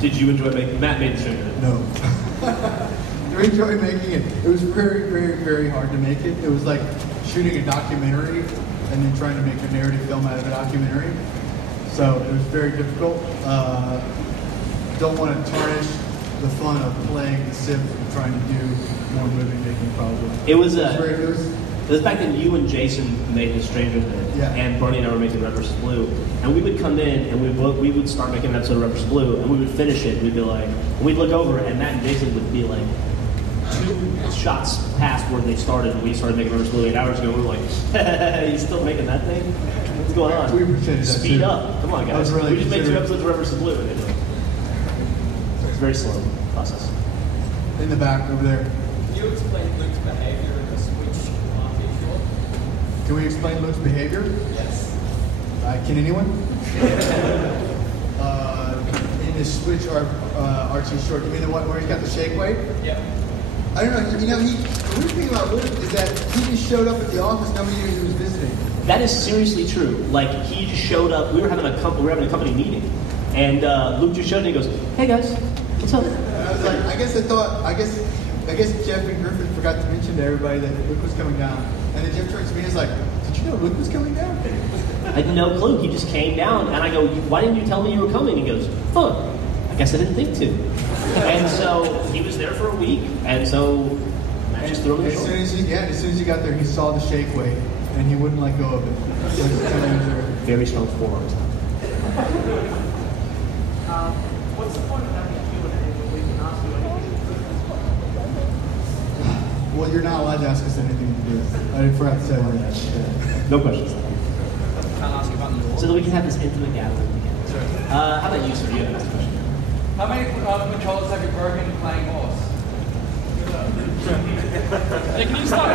Did you enjoy making? Matt made the stream. No. We enjoyed making it. It was very, very, very hard to make it. It was like shooting a documentary and then trying to make a narrative film out of a documentary. So it was very difficult. Don't want to tarnish the fun of playing the Civ and trying to do more movie making probably. It was the fact that you and Jason made the Stranger Things, and Bernie and I were making Red vs. Blue, and we would come in and we would start making an episode of Red vs. Blue, and we would finish it, and we'd be like, and we'd look over, and Matt and Jason would be like 2 shots past where they started, and we started making Red vs. Blue 8 hours ago, and we were like, hey, you still making that thing? What's going on? We appreciate that. Speed up. Come on, guys. Really we just made 2 episodes of Red vs. Blue, and it's a very slow process. In the back over there. Can you explain Luke's behavior in the Switch RPG short? Can we explain Luke's behavior? Yes. Can anyone? In the Switch RT short, you mean the one where he's got the shake weight? Yep. I don't know. The weird thing about Luke is that he just showed up at the office. Nobody knew he was visiting. That is seriously true. Like, he just showed up. We were having a company meeting, and Luke just showed up and he goes, "Hey guys, what's up?" And I was like, I guess Geoff and Griffin forgot to mention to everybody that Luke was coming down. And then Geoff turns to me and is like, "Did you know Luke was coming down?" I had no clue. He just came down, and I go, "Why didn't you tell me you were coming?" He goes, "Huh, I guess I didn't think to." And so he was there for a week, and so I just threw him in the shoulder. As soon as he got there, he saw the shake weight, and he wouldn't let go of it. So very strong forearms. What's the point of having a Q&A when we can ask you anything? Well, you're not allowed to ask us anything to do. I forgot to say that. No questions. Can't ask about the law. So that we can have this intimate gathering together. How about you, sir? You have a question. How many controllers have you broken playing horse? Can you start?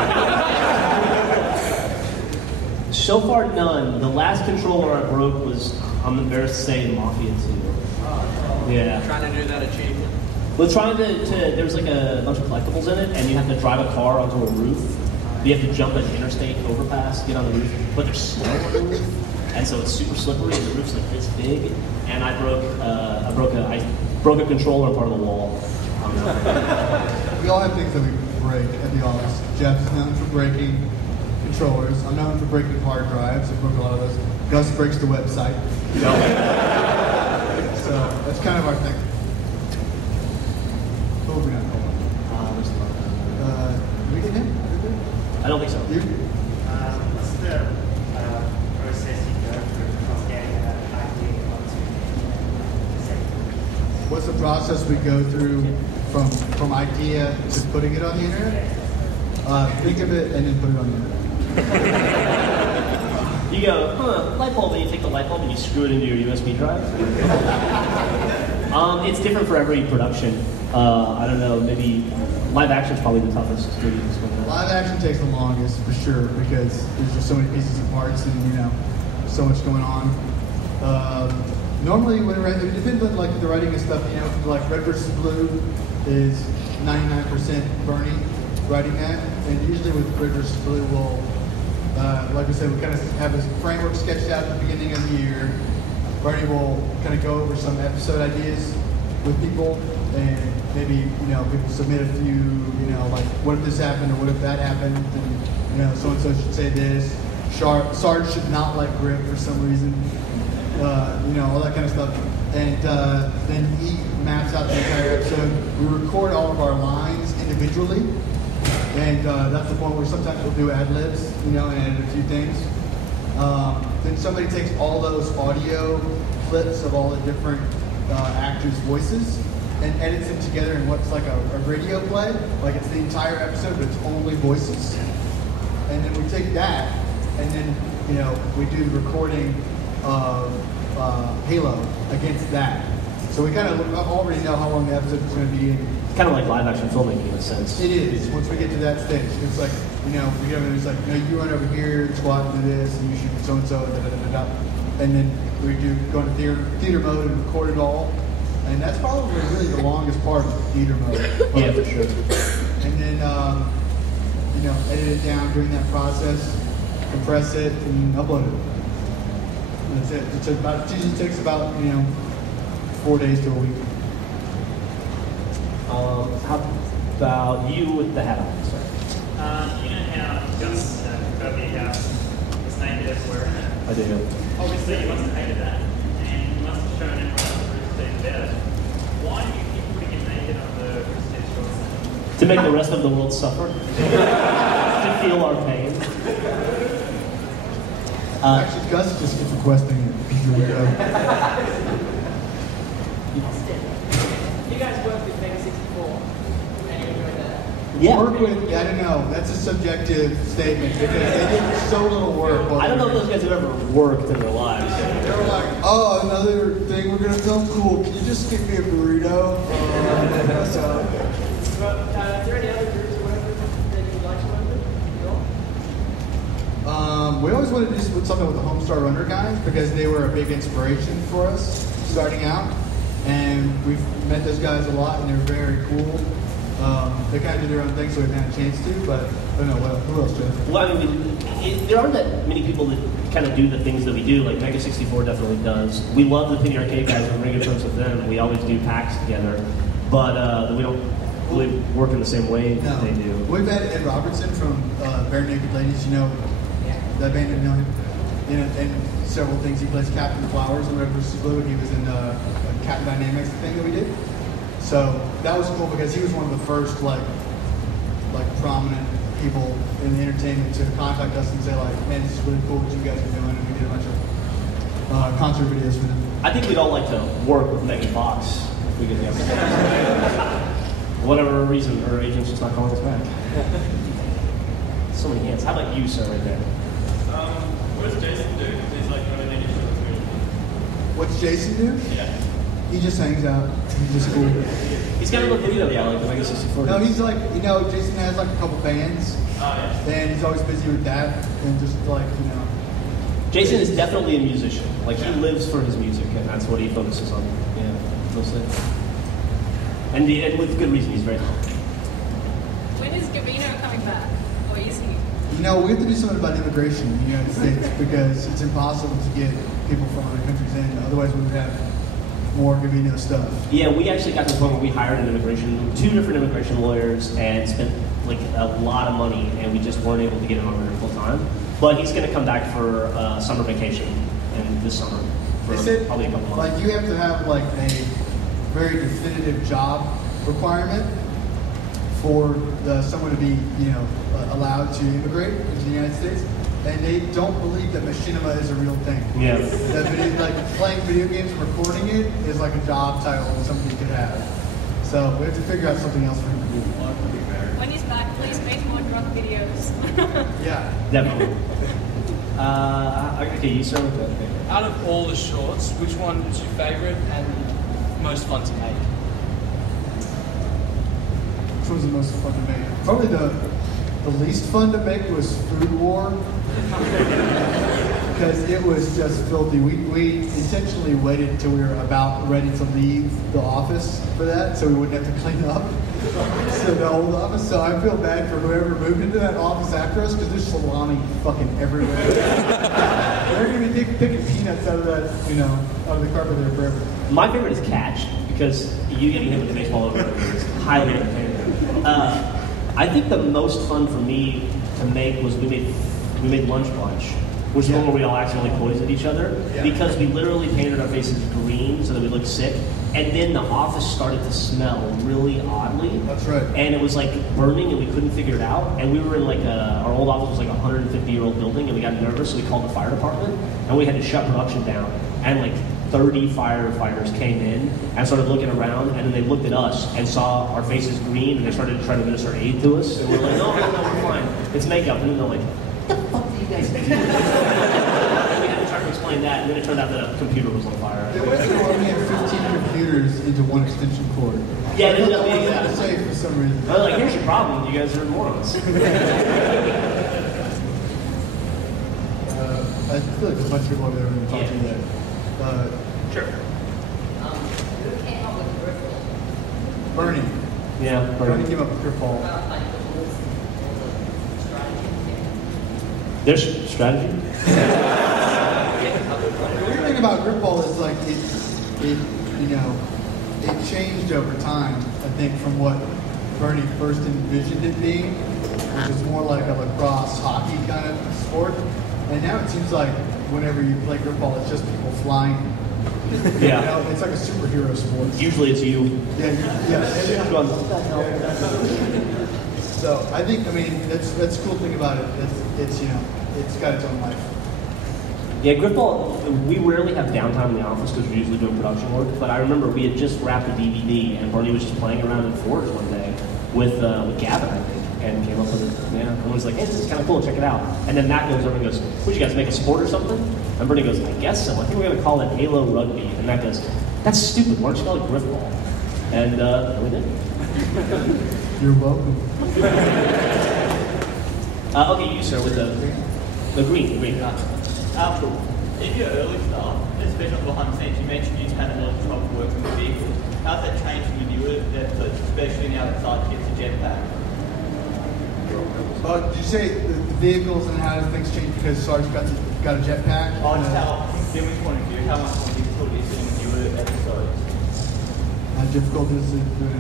So far, none. The last controller I broke was, I'm embarrassed to say, in Mafia 2. Yeah. Trying to do that achievement. We're trying there was like a bunch of collectibles in it, and you have to drive a car onto a roof. You have to jump an interstate overpass, get on the roof, but there's snow on the roof, and so it's super slippery, and the roof's like this big. And I broke a controller in part of the wall. We all have things that we break at the office. Geoff's known for breaking controllers. I'm known for breaking hard drives. I broke a lot of those. Gus breaks the website. So that's kind of our thing. Who are we not calling? Did we get him? I don't think so. You? What's the process you go through from getting an idea onto the What's the process we go through from idea to putting it on the internet? Think of it and then put it on the internet. You go, light bulb, and you take the light bulb and you screw it into your USB drive. It's different for every production. I don't know, maybe live action's probably the toughest. Live action takes the longest for sure because there's just so many pieces and parts and so much going on. Normally when it depends on like the writing and stuff, like Red vs. Blue is 99% Bernie writing that, and usually with Red vs. Blue we'll like I said, we kind of have this framework sketched out at the beginning of the year. Bernie will kind of go over some episode ideas with people, and maybe, you know, people submit a few, you know, like, what if this happened or what if that happened, and, you know, so-and-so should say this, Sarge should not like grip for some reason, you know, all that kind of stuff. And then he maps out the entire episode. We record all of our lines individually, and that's the point where sometimes we'll do ad-libs, you know, and edit a few things. Then somebody takes all those audio clips of all the different actors' voices and edits them together in what's like a radio play, like it's the entire episode, but it's only voices. And then we take that, and then, you know, we do the recording of Halo against that. So we kind of already know how long the episode is going to be. It's kind of like live action filmmaking in a sense. It is. Once we get to that stage, it's like, you know, we go, it's like, no, you run over here, squat, do this, and you shoot so and so, and then we do go into theater mode and record it all. And that's probably really the longest part of theater mode. Yeah, for sure. And then, you know, edit it down during that process, compress it, and upload it. And that's it. It usually takes about, you know, 4 days to a week. How about you with the hat on, sir? You know how Gus got the house was named everywhere? I do. Obviously, you must have hated that, and you must have shown everyone else the Rooster about it. Why do you keep putting it naked on the Rooster shorts? To make the rest of the world suffer? To feel our pain? Actually, Gus just keeps requesting it. He's a weirdo. You guys worked with Mega 64, and you enjoyed that? Yeah. Work with, I don't know. That's a subjective statement because they did so little work. I don't know if those guys have ever worked in their lives. They were like, oh, another thing we're going to film? Cool. Can you just give me a burrito? But, is there any other groups you work with that you'd like to work with? We always wanted to do something with the Homestar Runner guys because they were a big inspiration for us starting out. And we've met those guys a lot, and they're very cool. They kind of do their own thing, so we haven't had a chance to, but I don't know, who else, Geoff? Well, I mean, there aren't that many people that kind of do the things that we do, like Mega 64 definitely does. We love the Penny Arcade guys, we're really good friends with them, and we always do packs together, but we don't really work in the same way that they do. We've had Ed Robertson from Bare Naked Ladies, you know, that band, you know him? And several things. He plays Captain Flowers and whatever Blue, and he was in Captain Dynamics, the thing that we did. So that was cool because he was one of the first like prominent people in the entertainment to contact us and say like, man, this is really cool what you guys are doing, and we did a bunch of concert videos for them. I think we'd all like to work with Megan Fox if we get the opportunity. For whatever reason, her agent's just not calling us back. So many hands. How about you, sir, right there? What does Jason do? He's like really making sure it's real. What's Jason do? Yeah. He just hangs out. He's just cool. He's kind of a video guy, like the Mega 64. No, he's like, you know, Jason has like a couple bands. And he's always busy with that. And just like, you know. Jason is definitely a musician. Like, he lives for his music, and that's what he focuses on. Yeah, mostly. And with good reason, he's very humble. When is Gavino coming back? Or is he? You know, we have to do something about immigration in the United States because it's impossible to get people from other countries in. Otherwise, we would have more Gavino stuff. Yeah, we actually got to the point where we hired two different immigration lawyers and spent like a lot of money, and we just weren't able to get him over here full time. But he's going to come back for summer vacation and this summer for probably a couple months. Like, you have to have like a very definitive job requirement for someone to be, you know, allowed to immigrate into the United States, and they don't believe that machinima is a real thing. Yeah. That like playing video games and recording it is like a job title that somebody could have. So we have to figure out something else for him to do. When he's back, please make more drunk videos. Yeah, definitely. Okay, you start with that. Out of all the shorts, which one is your favorite and most fun to make? Which was the most fun to make? Probably the least fun to make was Food War. Because it was just filthy. We intentionally waited until we were about ready to leave the office for that, so we wouldn't have to clean up the old office. So I feel bad for whoever moved into that office after us, because there's salami fucking everywhere. They're going to be picking peanuts out of that, out of the carpet there forever. My favorite is catch because you getting hit with the baseball over is highly entertaining. I think the most fun for me to make was we made lunch bunch, which is the one where we all accidentally poisoned each other because we literally painted our faces green so that we looked sick. And then the office started to smell really oddly. That's right. And it was like burning and we couldn't figure it out. And we were in like our old office was like a 150-year-old building and we got nervous so we called the fire department and we had to shut production down. And like 30 firefighters came in and started looking around and then they looked at us and saw our faces green and they started trying to administer aid to us. And we're like, no, we're fine. It's makeup. And then they're like, what the fuck do you guys do? And we had to try to explain that and then it turned out that a computer was on fire. They went through only had 15 computers into one extension cord. Yeah, I thought that was safe for some reason. I was like, here's your problem. You guys are morons. I feel like there's a bunch of people over there who talk to you that. Sure. Who came up with Griffball? Bernie. Yeah, Bernie came up with Griffball. There's strategy? The weird thing about Griffball is like it changed over time, I think, from what Bernie first envisioned it being, which was more like a lacrosse hockey kind of sport. And now it seems like whenever you play Griffball, it's just people flying. Yeah. It's like a superhero sport. Usually it's you. Yeah. So I think, that's the cool thing about it. It's got its own life. Yeah, Griffball, we rarely have downtime in the office because we're usually doing production work, but I remember we had just wrapped a DVD and Bernie was just playing around in Forge one day with Gavin, I think, and came up with it. Yeah, and was like, hey, this is kind of cool, check it out. And then Matt goes over and goes, would you guys make a sport or something? And Bernie goes, I guess so. I think we're going to call it Halo Rugby. And Matt goes, that's stupid, why don't you call it Griffball? And we did. You're welcome. Okay, you, sir, with the green. In your early stuff, especially behind the scenes, you mentioned you had a lot of trouble working with vehicles. How's that changed when you do it, especially now that Sarge gets a jetpack? Did you say the vehicles and how things change because Sarge got a jetpack? Oh, just how, from filming point of view, how much more difficult is it when you do episodes? How difficult is it doing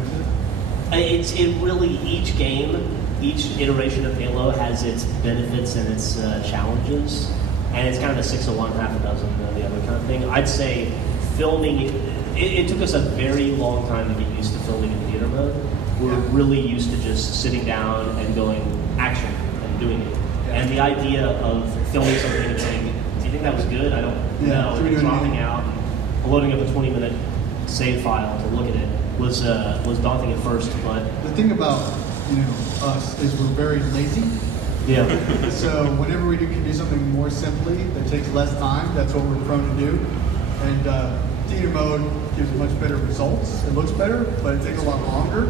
it? It really, each game, each iteration of Halo has its benefits and its challenges. And it's kind of a 6 of one, half a dozen of the other kind of thing. I'd say filming, it took us a very long time to get used to filming in theater mode. We're really used to just sitting down and going action and doing it. And the idea of filming something and saying, do you think that was good? I don't know. And dropping out and loading up a 20-minute save file to look at it was daunting at first. But the thing about us is we're very lazy. Yeah. So whenever we can do something more simply that takes less time, that's what we're prone to do. And theater mode gives much better results. It looks better, but it takes a lot longer.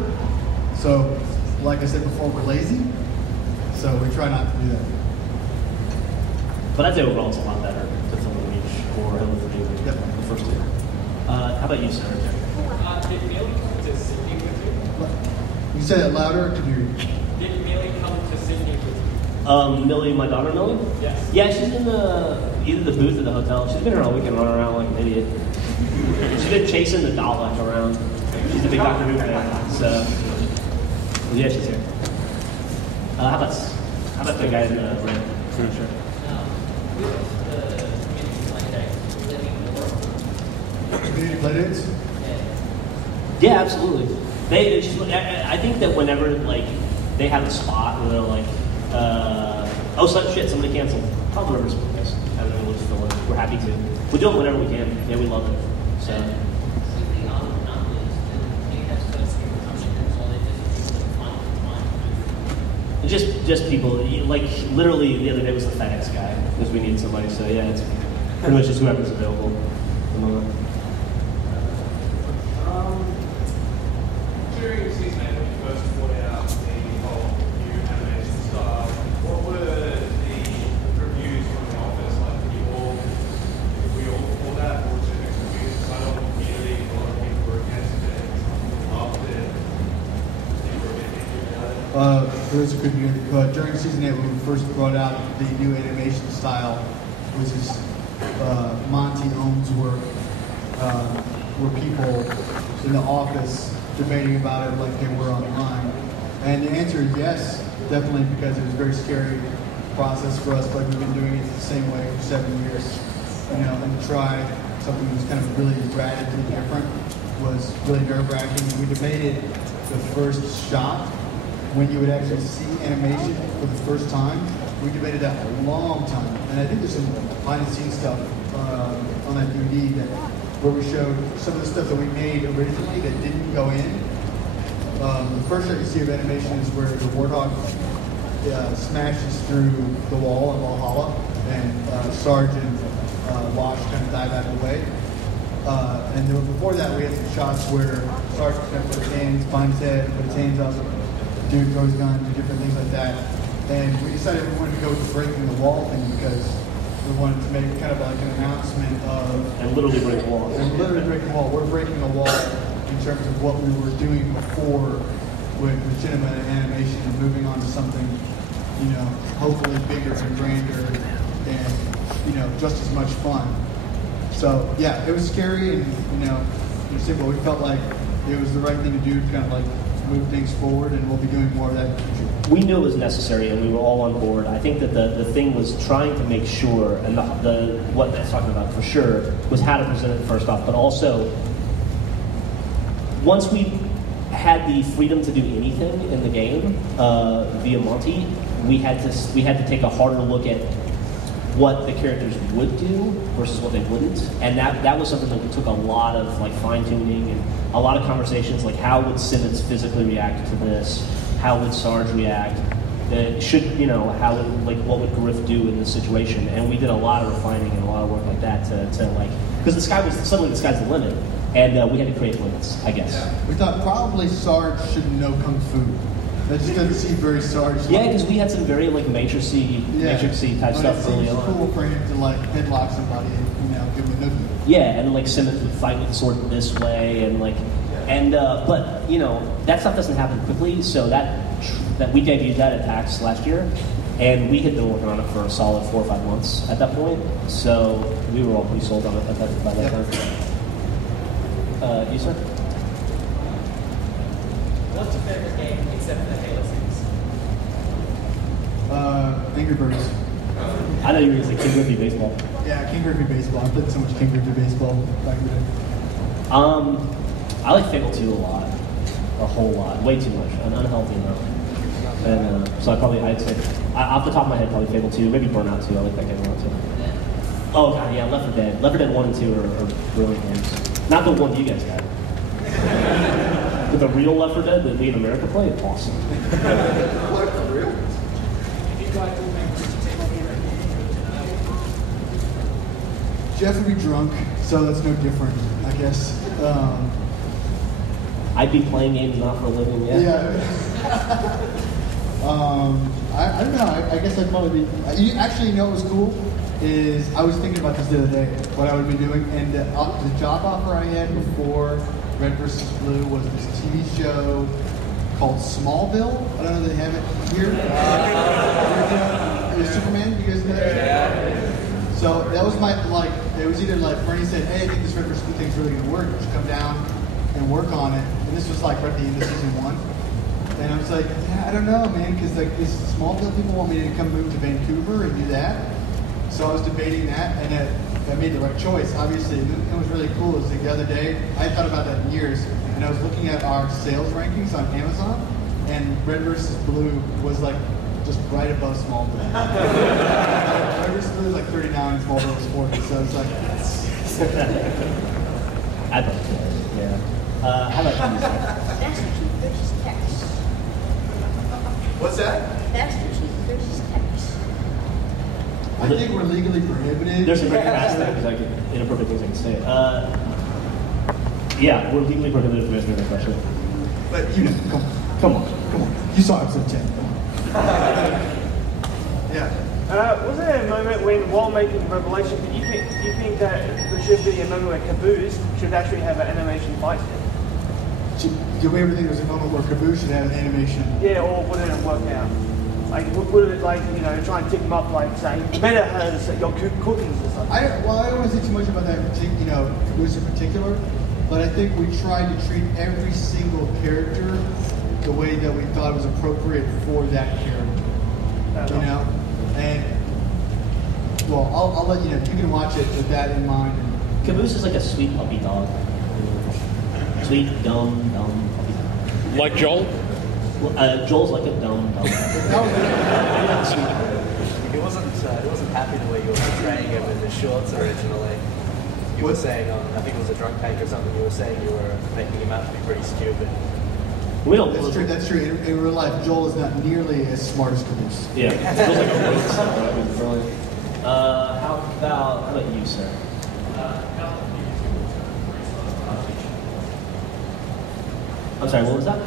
So, like I said before, we're lazy. So we try not to do that. But I'd say overall it's a lot better to film in each or Halo 3 than the first two. How about you, Senator? Did Millie come to Sydney with you? You say that louder? Can you? Did Millie come to Sydney with you? Millie, my daughter Millie? Yes. Yeah, she's in either the booth or the hotel. She's been here all weekend running around like an idiot. She's been chasing the Dalek around. She's a big Doctor Who fan. So, yeah, she's here. How about the guy in the red crew shirt? Community playdates? Yeah, absolutely. I think that whenever they have a spot where they're like, shit, somebody canceled. Call the Rivers Podcast. And then we'll just fill it. We're happy to. We do it whenever we can. Yeah, we love it. So. Just people, like literally the other day was the FedEx guy because we need somebody. So yeah, it's pretty much just whoever's available at the moment. During season 8, when you first brought out the whole new animation style, what were the reviews from the office? Like, did we all for that, or was it mixed reviews? I don't know, really, a lot of people were against it, loved it. There was a good year. During season 8, when we first brought out the new animation style, which is Monty Ohm's work, were people in the office debating about it like they were online. And the answer is yes, definitely, because it was a very scary process for us, but we've been doing it the same way for 7 years. You know, and to try something that was kind of really radically different was really nerve-wracking. We debated the first shot when you would actually see animation for the first time. We debated that a long time, and I think there's some behind-the-scenes stuff on that DVD where we showed some of the stuff that we made originally that didn't go in. The first shot you see of animation is where the warthog smashes through the wall in Valhalla, and Sarge and Wash kind of dive out of the way. And then before that, we had some shots where Sarge kind of put his hands behind his head, put his hands up, the dude throws guns, and different things like that. And we decided we wanted to go with the breaking the wall thing because we wanted to make kind of like an announcement of... And literally break the wall. And literally breaking the wall. We're breaking the wall in terms of what we were doing before with cinema and animation and moving on to something, you know, hopefully bigger and grander and, you know, just as much fun. So, yeah, it was scary and, you know, but we felt like it was the right thing to do to kind of like move things forward, and we'll be doing more of that in the future. We knew it was necessary, and we were all on board. I think that the thing was trying to make sure, and what that's talking about for sure, was how to present it first off, but also, once we had the freedom to do anything in the game via Monty, we had to take a harder look at what the characters would do versus what they wouldn't, and that was something that we took a lot of like fine-tuning and a lot of conversations, like how would Simmons physically react to this, how would Sarge react, what would Griff do in this situation, and we did a lot of refining and a lot of work like that to like, because suddenly the sky's the limit, and we had to create limits, I guess. Yeah. We thought probably Sarge should know Kung Fu. That just doesn't seem very Sarge. Yeah, because we had some very like Matrix-y type stuff early on. It's cool for him to like headlock somebody and, you know, give him a nookie. Yeah, and like Simmons would fight with the sword this way, and like, but you know that stuff doesn't happen quickly. So that we debuted that at PAX last year, and we had been working on it for a solid 4 or 5 months at that point. So we were all pretty sold on it by that time. You sir? What's your favorite game except for the Halo series? Angry Birds. I know you were like King Griffey Baseball. Yeah, King Griffey Baseball. I played so much King Griffey Baseball back in the day. I like Fable 2 a lot. A whole lot. Way too much. An unhealthy amount. And so I'd say, off the top of my head, probably Fable 2, maybe Burnout 2. I like that game a lot too. Oh god, yeah, Left 4 Dead. Left 4 Dead 1 and 2 are brilliant games. Not the one you guys got. But the real Left 4 Dead that we in America play, it's awesome. What, for real? Geoff would be drunk, so that's no different, I guess. I'd be playing games not for a living, yeah. I don't know. I guess I'd probably be. You know what was cool is I was thinking about this the other day, what I would be doing, and the job offer I had before Red vs. Blue was this TV show called Smallville. I don't know if they have it here. Superman. You guys know that? Yeah. So that was my it was either like Bernie said, "Hey, I think this Red vs. Blue thing's really gonna work. Just come down and work on it." And this was like right at the end of season 1. And I was like, yeah, I don't know, man, because like these Smallville people want me to come move to Vancouver and do that. So I was debating that, and I made the right choice, obviously. And it was really cool. It was like the other day, I thought about that in years, and I was looking at our sales rankings on Amazon, and Red vs. Blue was like just right above Smallville. Red vs. Blue was like 39, and Smallville was 40. So it's like, I'd like to, yeah. How about you? That's versus text. What's that? That's versus text. I think we're legally prohibited. There's some very fast things, like inappropriate things I can say. Yeah, we're legally prohibited from answering that question. But you know, come on. You saw episode 10. Yeah. Was there a moment when, while making Revelation, do you think that there should be a moment where Caboose should actually have an animation fight? Do we ever think there's a moment where Caboose should have an animation? Yeah, or would it have worked out? Like, would it like, you know, try and tick them up, like saying Meta has your cookies or something? I don't want to say too much about that, you know, Caboose in particular, but I think we tried to treat every single character the way that we thought was appropriate for that character. You know, and well, I'll let you know. You can watch it with that in mind. Caboose is like a sweet puppy dog. Sweet, dumb puppy dog. Like Joel? Joel's like a dumb puppy dog. He wasn't happy the way you were portraying him in the shorts originally. You were saying, I think it was a drunk tank or something, you were saying you were making him out to be pretty stupid. That's true. That's true. In real life, Joel is not nearly as smart as Caboose. Yeah, Joel's like a road star. I mean, brilliant. How about you, sir? I'm sorry, what was that?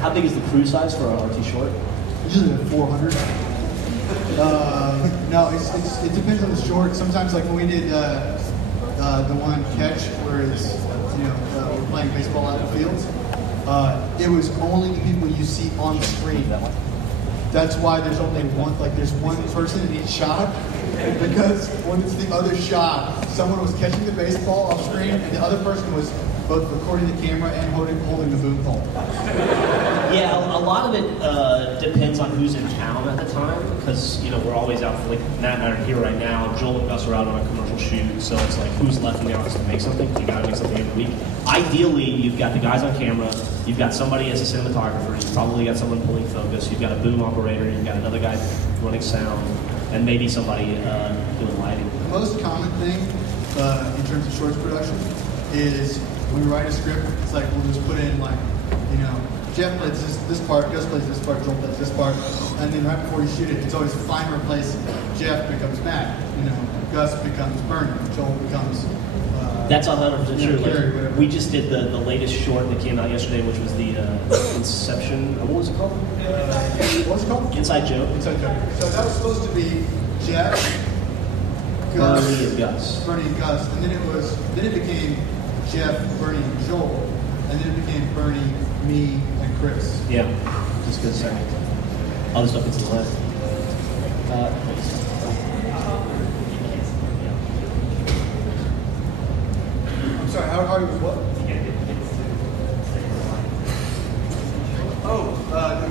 How big is the crew size for an RT short? Usually 400. No, it depends on the short. Sometimes, like when we did the one catch, where it's we're playing baseball out in the fields. It was only the people you see on the screen. That's why there's only there's one person in each shot, because when it's the other shot, someone was catching the baseball off screen, and the other person was both recording the camera and holding the boom pole. Yeah, a lot of it depends on who's in town at the time, because we're always out for, like Matt and I are here right now. Joel and Gus are out on a commercial shoot, so it's like who's left in the office to make something? You got to make something every week. Ideally, you've got the guys on camera, you've got somebody as a cinematographer, you've probably got someone pulling focus, you've got a boom operator, you've got another guy running sound, and maybe somebody doing lighting. The most common thing in terms of shorts production is when we write a script, it's like we'll just put in Geoff plays this part, Gus plays this part, Joel plays this part, and then right before you shoot it, it's always fine replace. Geoff becomes Matt, Gus becomes Bernie, Joel becomes. That's 100% true. Carrie, we just did the latest short that came out yesterday, which was the Inception. What was it called? What was it called? Inside Joke. Inside Joke. So that was supposed to be Geoff, Gus, Bernie and Gus. Bernie and Gus, and then it became Geoff, Bernie, and Joel, and then it became Bernie, me, and Chris. Yeah, just because other stuff gets in the way. I'm sorry, how hard was what?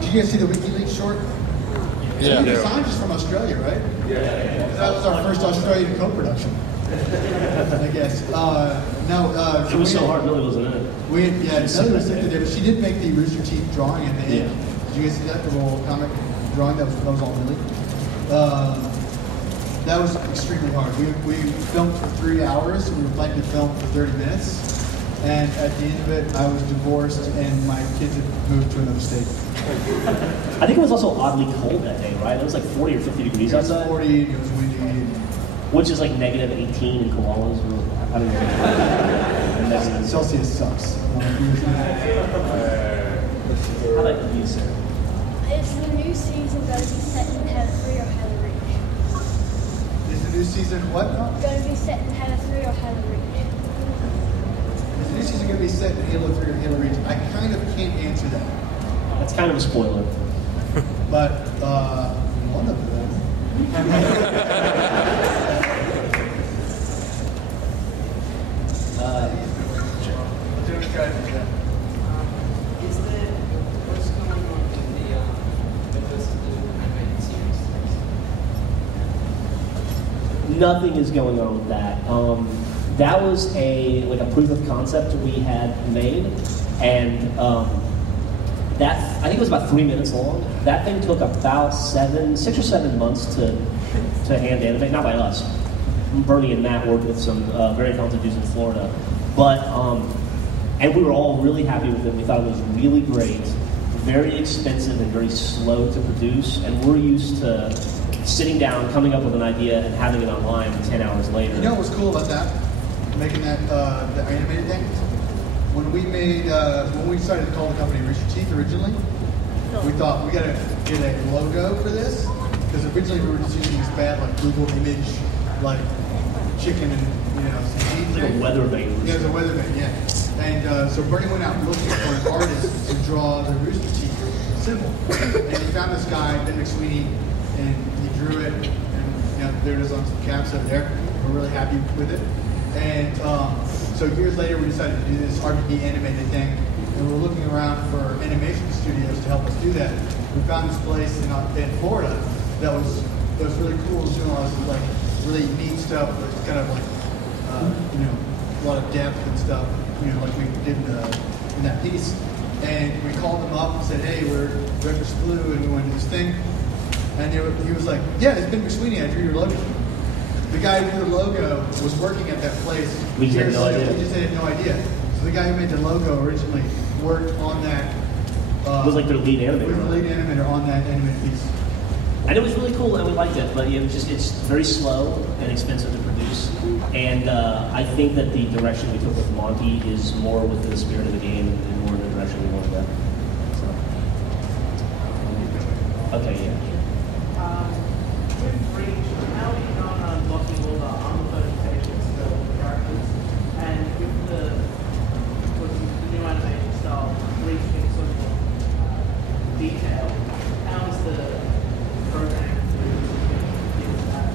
Did you guys see the WikiLeaks short? Yeah. Assange is from Australia, right? Yeah. That was our first Australian co-production. I guess. It was so hard, Millie wasn't in it. Millie was in there, but she did make the Rooster Teeth drawing at the end. Yeah. Did you guys see that? The little comic drawing that was all Millie. That was extremely hard. We filmed for 3 hours. We were planning to film for 30 minutes. And at the end of it, I was divorced and my kids had moved to another state. I think it was also oddly cold that day, right? It was like 40 or 50 degrees outside. It was 40, it was windy. Which is like negative 18 in koalas. I don't know. Celsius sucks. How about you, sir? Is the new season going to be set in Halo 3 or Halo Reach? Is the new season what? Going to be set in Halo 3 or Halo Reach? Is the new season going to be set in Halo 3 or Halo Reach? I kind of can't answer that. That's kind of a spoiler. But one of them. Nothing is going on with that. That was a proof of concept we had made, and that I think it was about 3 minutes long. That thing took about 6 or 7 months to hand animate, not by us. Bernie and Matt worked with some very talented dudes in Florida, but and we were all really happy with it. We thought it was really great, very expensive and very slow to produce, and we're used to sitting down, coming up with an idea, and having it online 10 hours later. You know what was cool about that? Making that the animated thing? When we decided to call the company Rooster Teeth originally, we thought we gotta get a logo for this, because originally we were just using this bad Google image chicken and some teeth. Like a weather vane. Yeah, it was a weather vane, yeah. And so Bernie went out looking for an artist to draw the Rooster Teeth symbol. And he found this guy, Ben McSweeney, and he drew it. And there it is on some caps up there. We're really happy with it. And so years later, we decided to do this RGB animated thing. And we're looking around for animation studios to help us do that. We found this place in Florida that was really cool, doing all this like really neat stuff. It was kind of like a lot of depth and stuff, like we did in that piece. And we called them up and said, hey, we're Breakfast Blue, and we want to do this thing. And he was like, yeah, it's Ben McSweeney, I drew your logo. The guy who drew the logo was working at that place. We just had no idea. We just had no idea. So the guy who made the logo originally worked on that. Was like their lead animator. Was the lead animator on that animated piece. And it was really cool, and we liked it, but it's very slow and expensive to produce. And I think that the direction we took with Monty is more within the spirit of the game and more in the direction we want to go. So. Okay, yeah. With Reach, how are you not unlocking all the armor modifications for the characters? And with the new animation style, Reach being sort of detailed, how is the program to that?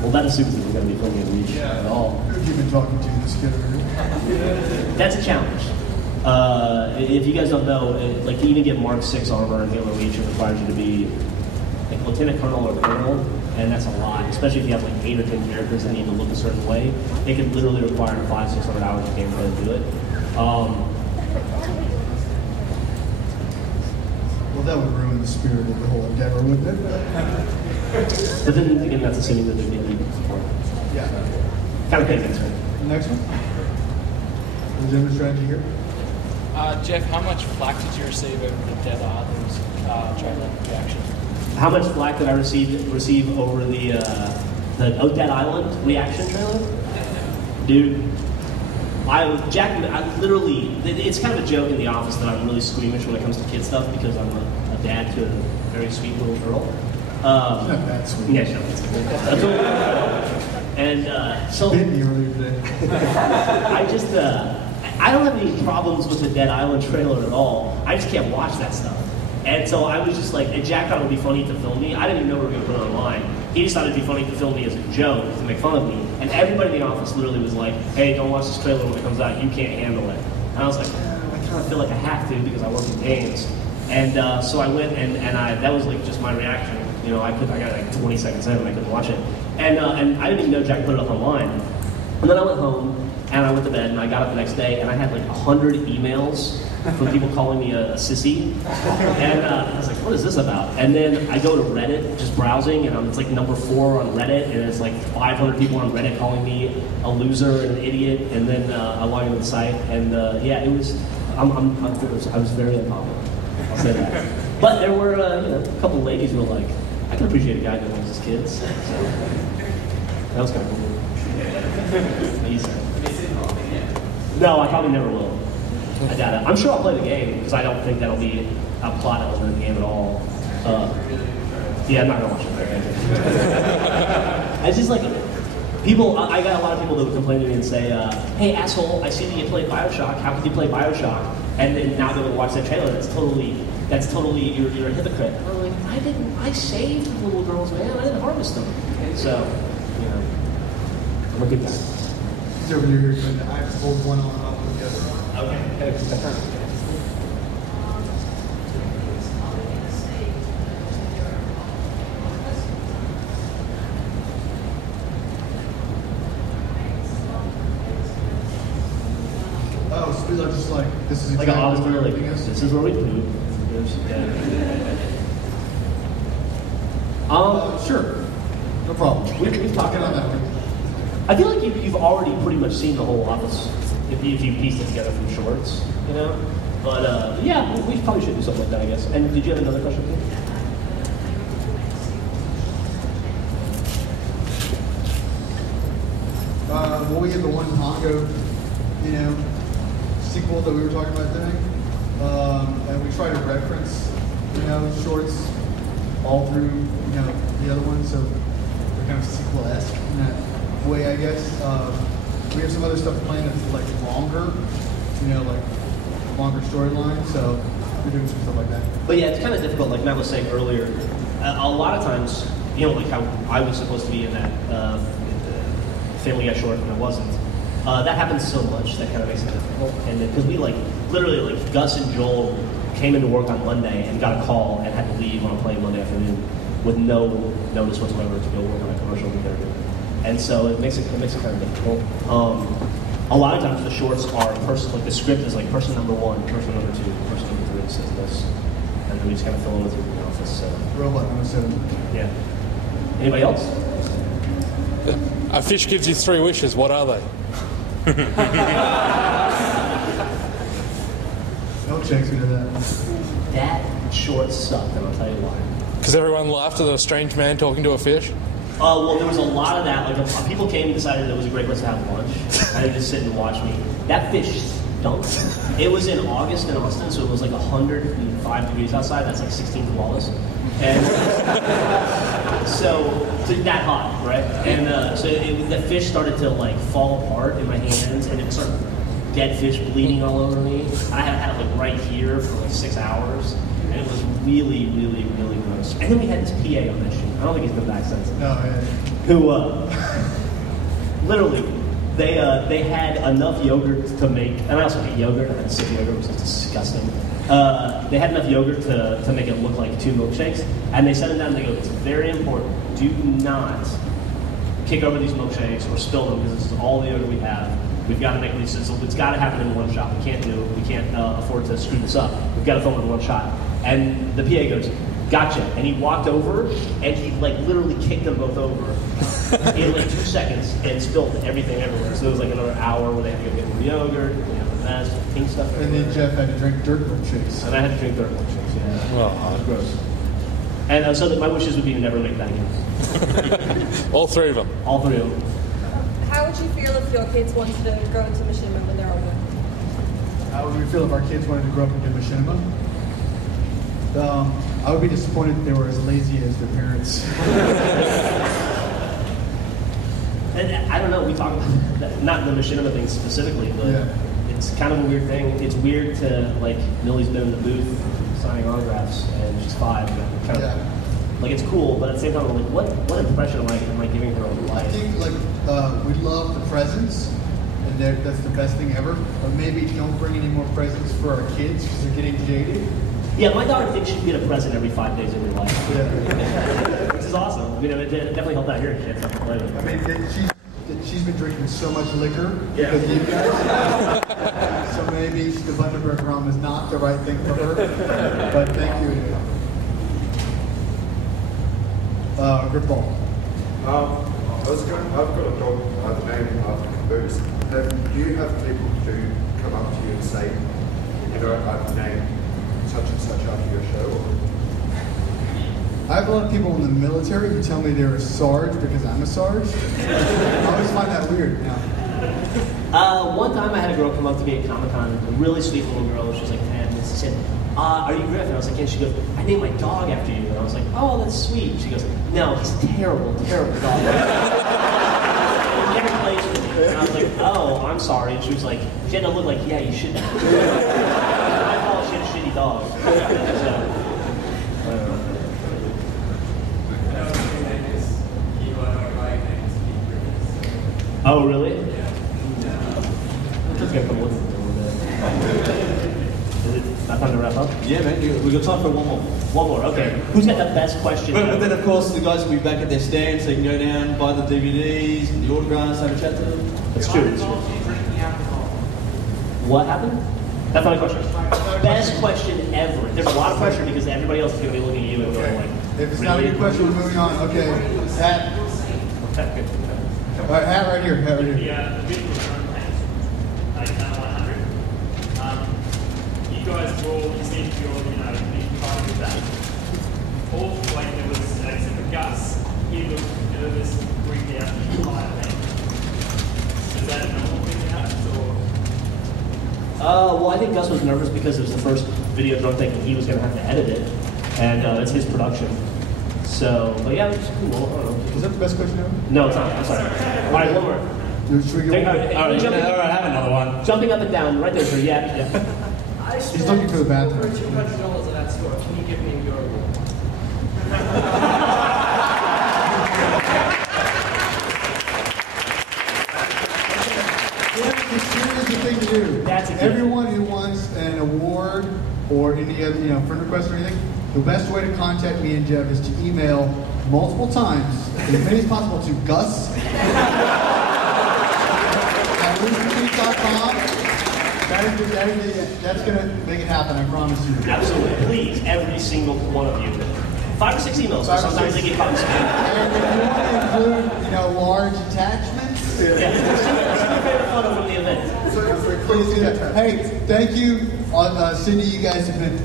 Well, that assumes that we're going to be filming in Reach at all. Who have you been talking to this kid over here? That's a challenge. If you guys don't know, like to even get Mark 6 armor in Halo Reach, it requires you to be like Lieutenant Colonel or Colonel, and that's a lot, especially if you have like 8 or 10 characters that need to look a certain way. It can literally require 500-600 hours of gameplay to do it. Well, that would ruin the spirit of the whole endeavor, wouldn't it? But then again, that's assuming that they're getting support. Yeah. Kind of crazy. Next one. The demonstration here. Geoff, how much flack did you receive over the Dead Island trailer reaction? How much flack did I receive over the Dead Island reaction trailer? Dude, I literally, it's kind of a joke in the office that I'm really squeamish when it comes to kid stuff because I'm a dad to a very sweet little girl. Not that sweet. Yeah, she's not that sweet. And so, bit me earlier today. I just, I don't have any problems with the Dead Island trailer at all. I just can't watch that stuff. And so I was just like, and Jack thought it would be funny to film me. I didn't even know we were going to put it online. He just thought it'd be funny to film me as a joke, to make fun of me. And everybody in the office literally was like, hey, don't watch this trailer when it comes out. You can't handle it. And I was like, I kind of feel like I have to because I work in games. And so I went and that was like just my reaction. I got like 20 seconds in and I couldn't watch it. And I didn't even know Jack put it up online. And then I went home and I went to bed and I got up the next day and I had like 100 emails from people calling me a sissy. And I was like, what is this about? And then I go to Reddit, just browsing, and it's like number 4 on Reddit, and it's like 500 people on Reddit calling me a loser and an idiot. And then I log into the site, and yeah, it was, I was very unpopular. I'll say that. But there were a couple of ladies who were like, I can appreciate a guy who loves his kids. So that was kind of cool. Easy. No, I probably never will. I doubt it. I'm sure I'll play the game because I don't think that'll be a plot element of the game at all. Yeah, I'm not gonna watch it. It's just like people. I got a lot of people that would complain to me and say, "Hey, asshole! I see that you played BioShock. How could you play BioShock?" And then now they're gonna watch that trailer. That's totally. You're a hypocrite. I'm like, I saved the little girls, man. I didn't harvest them. So, I'm a good guy. He's over here. I have to hold one on up with the other. Okay. Oh, so we just like, this is like exactly honestly, where like, everything is? this is where we poop. Sure. No problem. We've talked about that. I feel like you've already pretty much seen the whole office if you pieced it together from shorts, But yeah, we probably should do something like that, I guess. And did you have another question, please? Well, we had the one Pongo, sequel that we were talking about doing, and we try to reference, shorts all through, the other ones, so they're kind of sequel-esque in that way, I guess. we have some other stuff planned that's like longer, you know, like longer storyline. So we're doing some stuff like that. But yeah, it's kind of difficult. Like Matt was saying earlier, a lot of times, you know, like how I was supposed to be in that Family Guy short and I wasn't. That happens so much that kind of makes it difficult. And because we like literally like Gus and Joel came into work on Monday and got a call and had to leave on a plane Monday afternoon with no notice whatsoever to go work on a commercial that they're doing. And so it makes it kind of difficult. A lot of times the shorts are like the script is like person number 1, person number 2, person number 3 says this, and then we just kind of fill in with it in the office. So. Robot number 7. Yeah. Anybody else? A fish gives you 3 wishes. What are they? Milkshakes, we did that. That short sucked, and I'll tell you why. Because everyone laughed at a strange man talking to a fish? Well, there was a lot of that. Like, people came and decided it was a great place to have lunch, and they just sit and watch me. That fish stunk. It was in August in Austin, so it was like 105 degrees outside. That's like 16 koalas. And so that hot, right? And so the fish started to like fall apart in my hands, and it started dead fish bleeding all over me. I had it like right here for like 6 hours, and it was really, really, really gross. And then we had this PA on that shoot. I don't think he's been back since. No, yeah. Who literally they had enough yogurt to make, and I also hate yogurt. I had sick yogurt, which is disgusting. They had enough yogurt to make it look like 2 milkshakes, and they set it down and they go, it's very important, do not kick over these milkshakes or spill them because this is all the yogurt we have. We've got to make these, it's got to happen in one shot. We can't afford to screw this up. We've got to film it in one shot. And the PA goes, gotcha. And he walked over and he like literally kicked them both over in like 2 seconds and spilled everything everywhere. So it was like another hour where they had to go get more yogurt, we had the mess, pink stuff everywhere. And then Geoff had to drink dirt milkshakes. And I had to drink dirt milkshakes, yeah. Well, it was gross. And so my wishes would be to never make that again. All 3 of them? All 3 of them. How would you feel if your kids wanted to go into machinima when they're older? How would we feel if our kids wanted to grow up and do machinima? I would be disappointed if they were as lazy as their parents. And I don't know, we talk about that, not the machinima thing specifically, but yeah. It's kind of a weird thing. It's weird to, like, Millie's been in the booth signing autographs, and she's 5. And kind of, like, it's cool, but at the same time, I'm like, what impression am I giving her of life? I think, like, we love the presents, and that's the best thing ever. But maybe don't bring any more presents for our kids because they're getting jaded. Yeah, my daughter thinks she can get a present every 5 days of her life. Yeah. Which is awesome. I mean, it definitely helped out here. She had something to play with. I mean, she's been drinking so much liquor because of you guys. So maybe the Bundaberg rum is not the right thing for her. But thank you anyway. Grip ball. I've got a dog named after Caboose. Do you have people to come up to you and say, you know, I've named such and such after your show? I have a lot of people in the military who tell me they're a Sarge because I'm a Sarge. I always find that weird now. One time I had a girl come up to me at Comic-Con, a really sweet little girl. She was like 10, and she said, are you Griff? And I was like, yeah. She goes, I named my dog after you. And I was like, oh, that's sweet. She goes, no, he's a terrible, terrible dog. He never plays with me. And I was like, oh, I'm sorry. And she was like, she had to look like, yeah, you should. I thought she had a shitty dog. So, oh, really? Yeah. Just gonna come listen to it a little bit. Is it not time to wrap up? Yeah, man. We've got time for one more. One more, okay. Who's got the best question? But then, of course, the guys will be back at their stand, so you can go down, buy the DVDs, and the autographs, have a chat to them. That's true. That's true. What happened? That's not a question. Best question ever. There's a lot of pressure because everybody else is going to be looking at you and going like, if it's not a good question, we're moving on. Okay. Hat. All right, hat right here. Hat right here. The visual drum tanks, Daytona 100. You guys were all, you seem to be all, big fun with that. All like there was, except for Gus, he looked nervous, freaked out the entire thing. Is that a normal thing that happens, or? Well, I think Gus was nervous because it was the first video drum thing and he was going to have to edit it, and it's his production. So, but yeah, it's cool. I don't know. Is that the best question ever? No, it's not. I'm sorry. All right, one more. Should we go? All right, have another one. Jumping up and down, right there, sir. Yeah. He's looking for the bathroom. For $200 at that store, can you give me your rule? Here's the thing to do. Everyone who wants an award or any other, friend request or anything, the best way to contact me and Geoff is to email multiple times, as many as possible, to Gus at roosterteeth.com. That's going to make it happen, I promise you. Absolutely. Please, every single one of you. 5 or 6 emails, so sometimes they get caught in spam. And if you want to include, large attachments. Send your favorite photo from the event. Please do that. Hey, thank you. Cindy, you guys have been